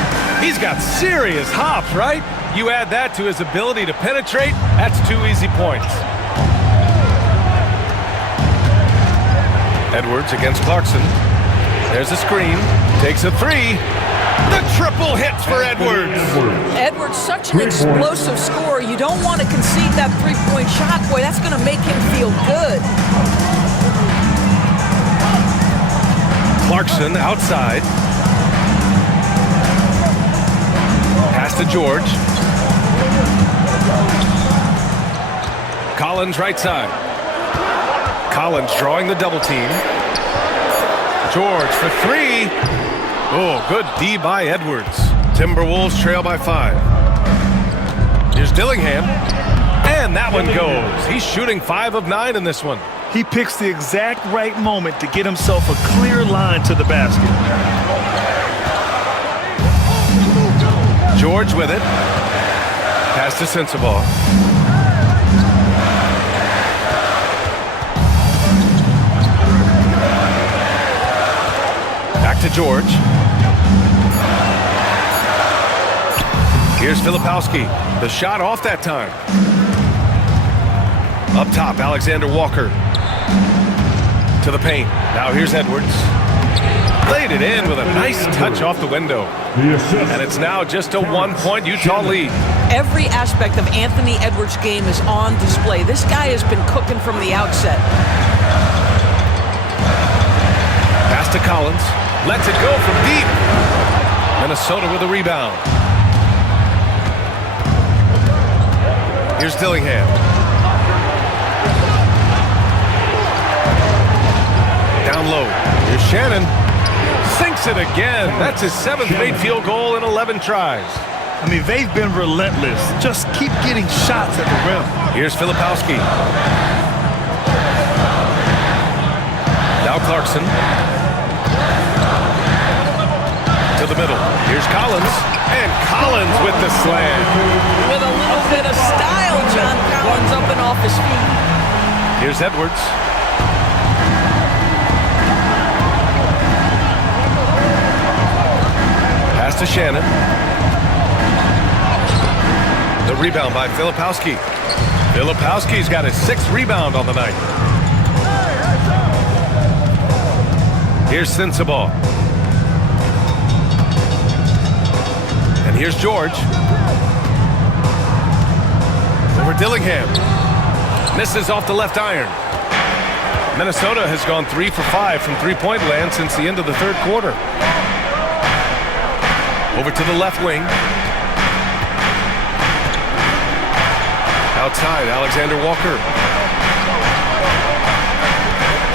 He's got serious hops, right? You add that to his ability to penetrate, that's 2 easy points. Edwards against Clarkson. There's a screen. Takes a three. The triple hits for Edwards. Edwards, such an explosive scorer. You don't want to concede that three-point shot. Boy, that's going to make him feel good. Clarkson outside. Pass to George. Collins right side. Collins drawing the double team. George for three. Oh, good D by Edwards. Timberwolves trail by 5. Here's Dillingham. And that one goes. He's shooting 5 of 9 in this one. He picks the exact right moment to get himself a clear line to the basket. George with it. Pass to Sensabaugh. Back to George. Here's Filipowski. The shot off that time. Up top, Alexander Walker. To the paint. Now here's Edwards. Laid it in with a nice touch off the window. And it's now just a 1-point Utah lead. Every aspect of Anthony Edwards' game is on display. This guy has been cooking from the outset. Pass to Collins. Lets it go from deep. Minnesota with a rebound. Here's Dillingham. Down low. Here's Shannon. Sinks it again. That's his 7th made field goal in 11 tries. I mean, they've been relentless. Just keep getting shots at the rim. Here's Filipowski. Now Clarkson. To the middle. Here's Collins. And Collins with the slam. With a little bit of style, John Collins up and off his feet. Here's Edwards. Pass to Shannon. The rebound by Filipowski. Filipowski's got his 6th rebound on the night. Here's Sensabaugh. And here's George. Over Dillingham. Misses off the left iron. Minnesota has gone 3 for 5 from three-point land since the end of the 3rd quarter. Over to the left wing. Outside, Alexander Walker.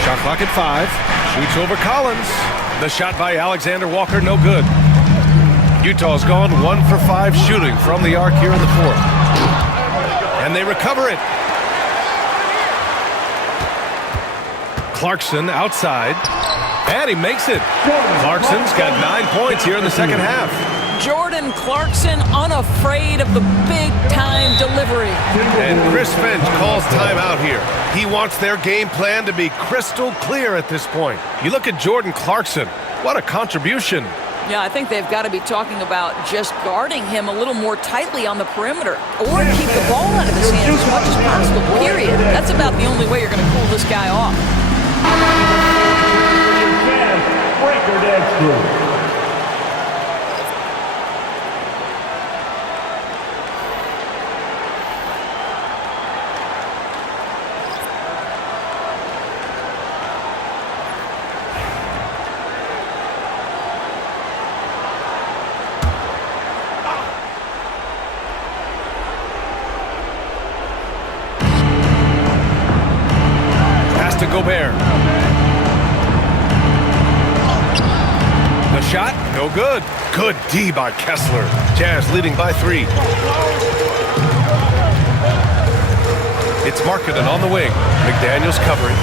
Shot clock at 5. Shoots over Collins. The shot by Alexander Walker, no good. Utah's gone 1 for 5 shooting from the arc here in the 4th. And they recover it. Clarkson outside. And he makes it. Clarkson's got 9 points here in the 2nd half. Jordan Clarkson unafraid of the big-time delivery. And Chris Finch calls timeout here. He wants their game plan to be crystal clear at this point. You look at Jordan Clarkson. What a contribution. Yeah, I think they've got to be talking about just guarding him a little more tightly on the perimeter or keep the ball out of his hands as much as possible, period. That's about the only way you're going to cool this guy off. Breaker dance group. To Gobert. The shot, no good. Good D by Kessler. Jazz leading by 3. It's Markkanen on the wing. McDaniels covering.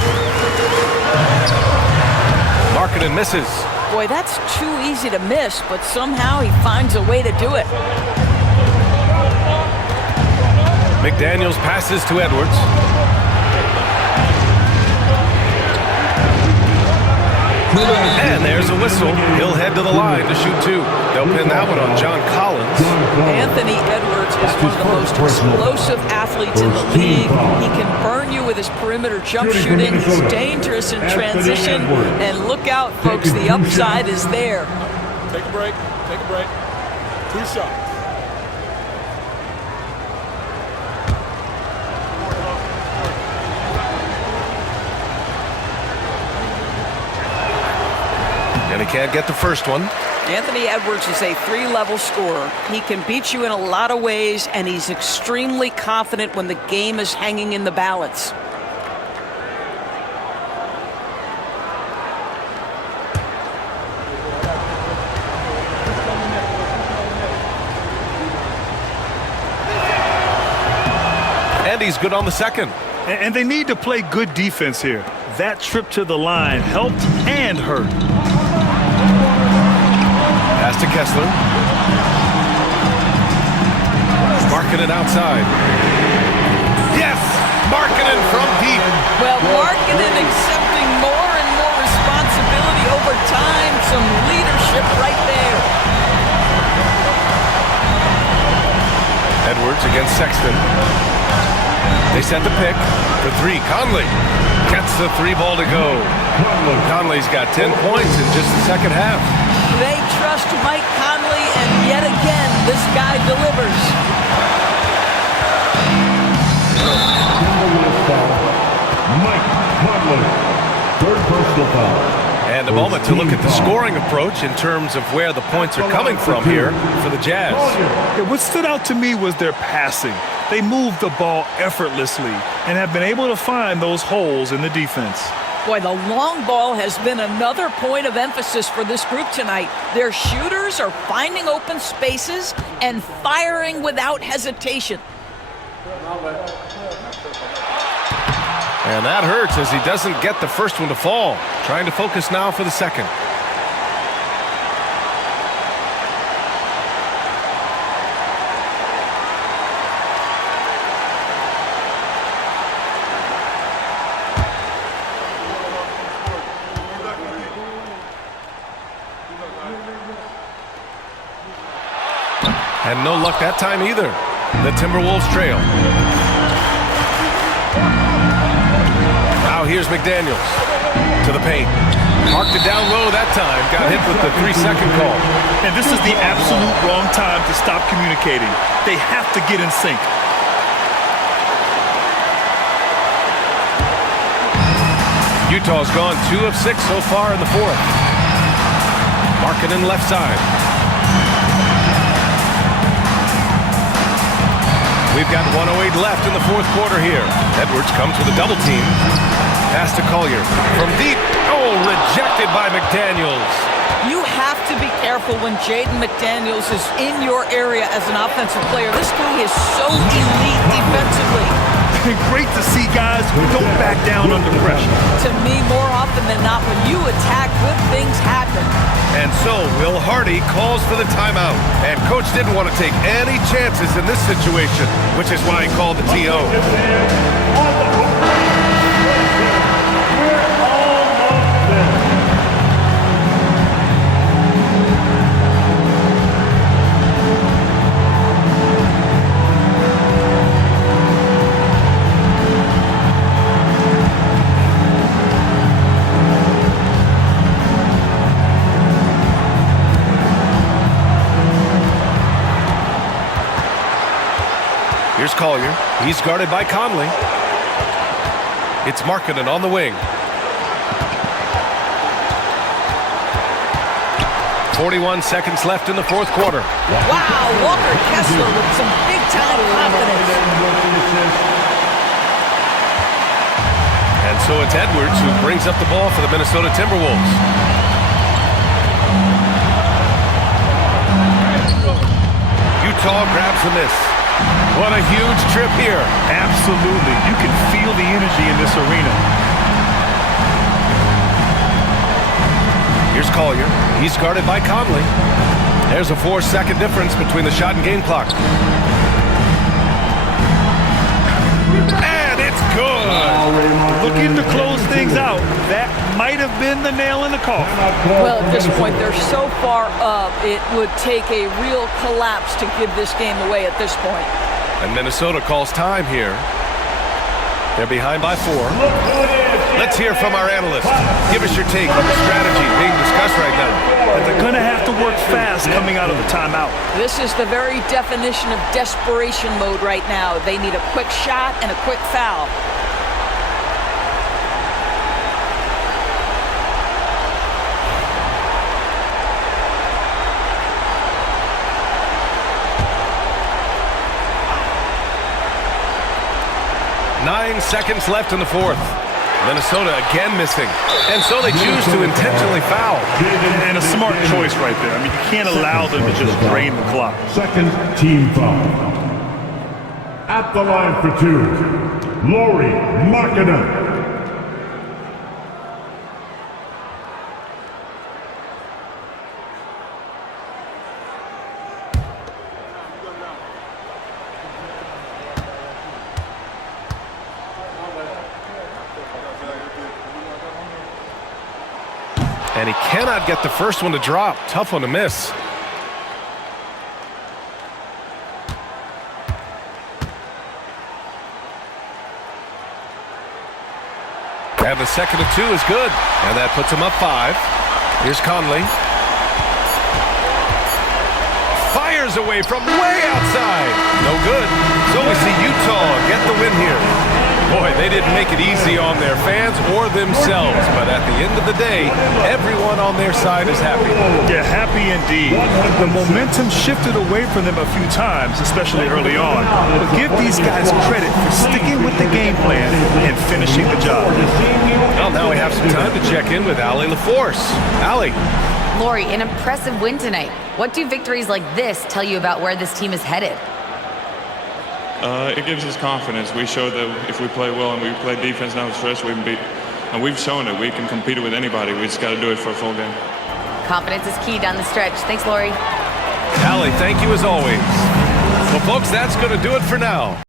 Markkanen misses. Boy, that's too easy to miss, but somehow he finds a way to do it. McDaniels passes to Edwards. And there's a whistle. He'll head to the line to shoot 2. They'll pin that one on John Collins. Anthony Edwards is one of the most explosive athletes in the league. He can burn you with his perimeter jump shooting. He's dangerous in transition. And look out, folks, the upside is there. Take a break. Take a break. 2 shots. And he can't get the first one. Anthony Edwards is a 3-level scorer. He can beat you in a lot of ways, and he's extremely confident when the game is hanging in the balance. And he's good on the second. And they need to play good defense here. That trip to the line helped and hurt. Pass to Kessler. Markkanen outside. Yes! Markkanen from deep. Well, Markkanen accepting more and more responsibility over time. Some leadership right there. Edwards against Sexton. They set the pick. The 3. Conley gets the 3 ball to go. Conley's got 10 points in just the second half. They trust Mike Conley, and yet again, this guy delivers. Mike Conley, 3rd personal foul. And a moment to look at the scoring approach in terms of where the points are coming from here for the Jazz. Yeah, what stood out to me was their passing. They moved the ball effortlessly and have been able to find those holes in the defense. Boy, the long ball has been another point of emphasis for this group tonight. Their shooters are finding open spaces and firing without hesitation. And that hurts as he doesn't get the first one to fall. Trying to focus now for the second. And no luck that time either. The Timberwolves trail. Now here's McDaniels to the paint. Marked it down low that time. Got hit with the 3-second call. And this is the absolute wrong time to stop communicating. They have to get in sync. Utah's gone 2 of 6 so far in the 4th. Markkanen left side. We've got 1:08 left in the 4th quarter here. Edwards comes with a double team. Pass to Collier from deep. Oh, rejected by McDaniels. You have to be careful when Jaden McDaniels is in your area as an offensive player. This guy is so elite defensively. Great to see guys who don't back down under pressure. To me, more often than not, when you attack, good things happen. And so Will Hardy calls for the timeout. And coach didn't want to take any chances in this situation, which is why he called the TO. Here's Collier. He's guarded by Conley. It's Markkanen on the wing. 41 seconds left in the 4th quarter. Wow, Walker Kessler with some big-time confidence. And so it's Edwards who brings up the ball for the Minnesota Timberwolves. Utah grabs the miss. What a huge trip here. Absolutely. You can feel the energy in this arena. Here's Collier. He's guarded by Conley. There's a 4-second difference between the shot and game clock. And it's good. Looking to close things out. That might have been the nail in the coffin. Well, at this point, they're so far up, it would take a real collapse to give this game away at this point. And Minnesota calls time here. They're behind by 4. Let's hear from our analyst. Give us your take on the strategy being discussed right now. But they're going to have to work fast coming out of the timeout. This is the very definition of desperation mode right now. They need a quick shot and a quick foul. Nine seconds left in the 4th. Minnesota again missing. And so they choose to intentionally foul. And a smart choice right there. I mean, you can't allow them to just drain the clock. Second team foul. At the line for 2, Lauri Markkanen. And he cannot get the first one to drop. Tough one to miss. And the second of 2 is good. And that puts him up 5. Here's Conley. Fires away from way outside. No good. So we see Utah get the win here. Boy, they didn't make it easy on their fans or themselves, but at the end of the day, everyone on their side is happy. Yeah, happy indeed. The momentum shifted away from them a few times, especially early on. But give these guys credit for sticking with the game plan and finishing the job. Well, now we have some time to check in with Allie LaForce. Allie. Lauri, an impressive win tonight. What do victories like this tell you about where this team is headed? It gives us confidence. We showed that if we play well and we play defense down the stretch, we can beat. And we've shown it. We can compete with anybody. We just got to do it for a full game. Confidence is key down the stretch. Thanks, Lauri. Allie, thank you as always. Well, folks, that's going to do it for now.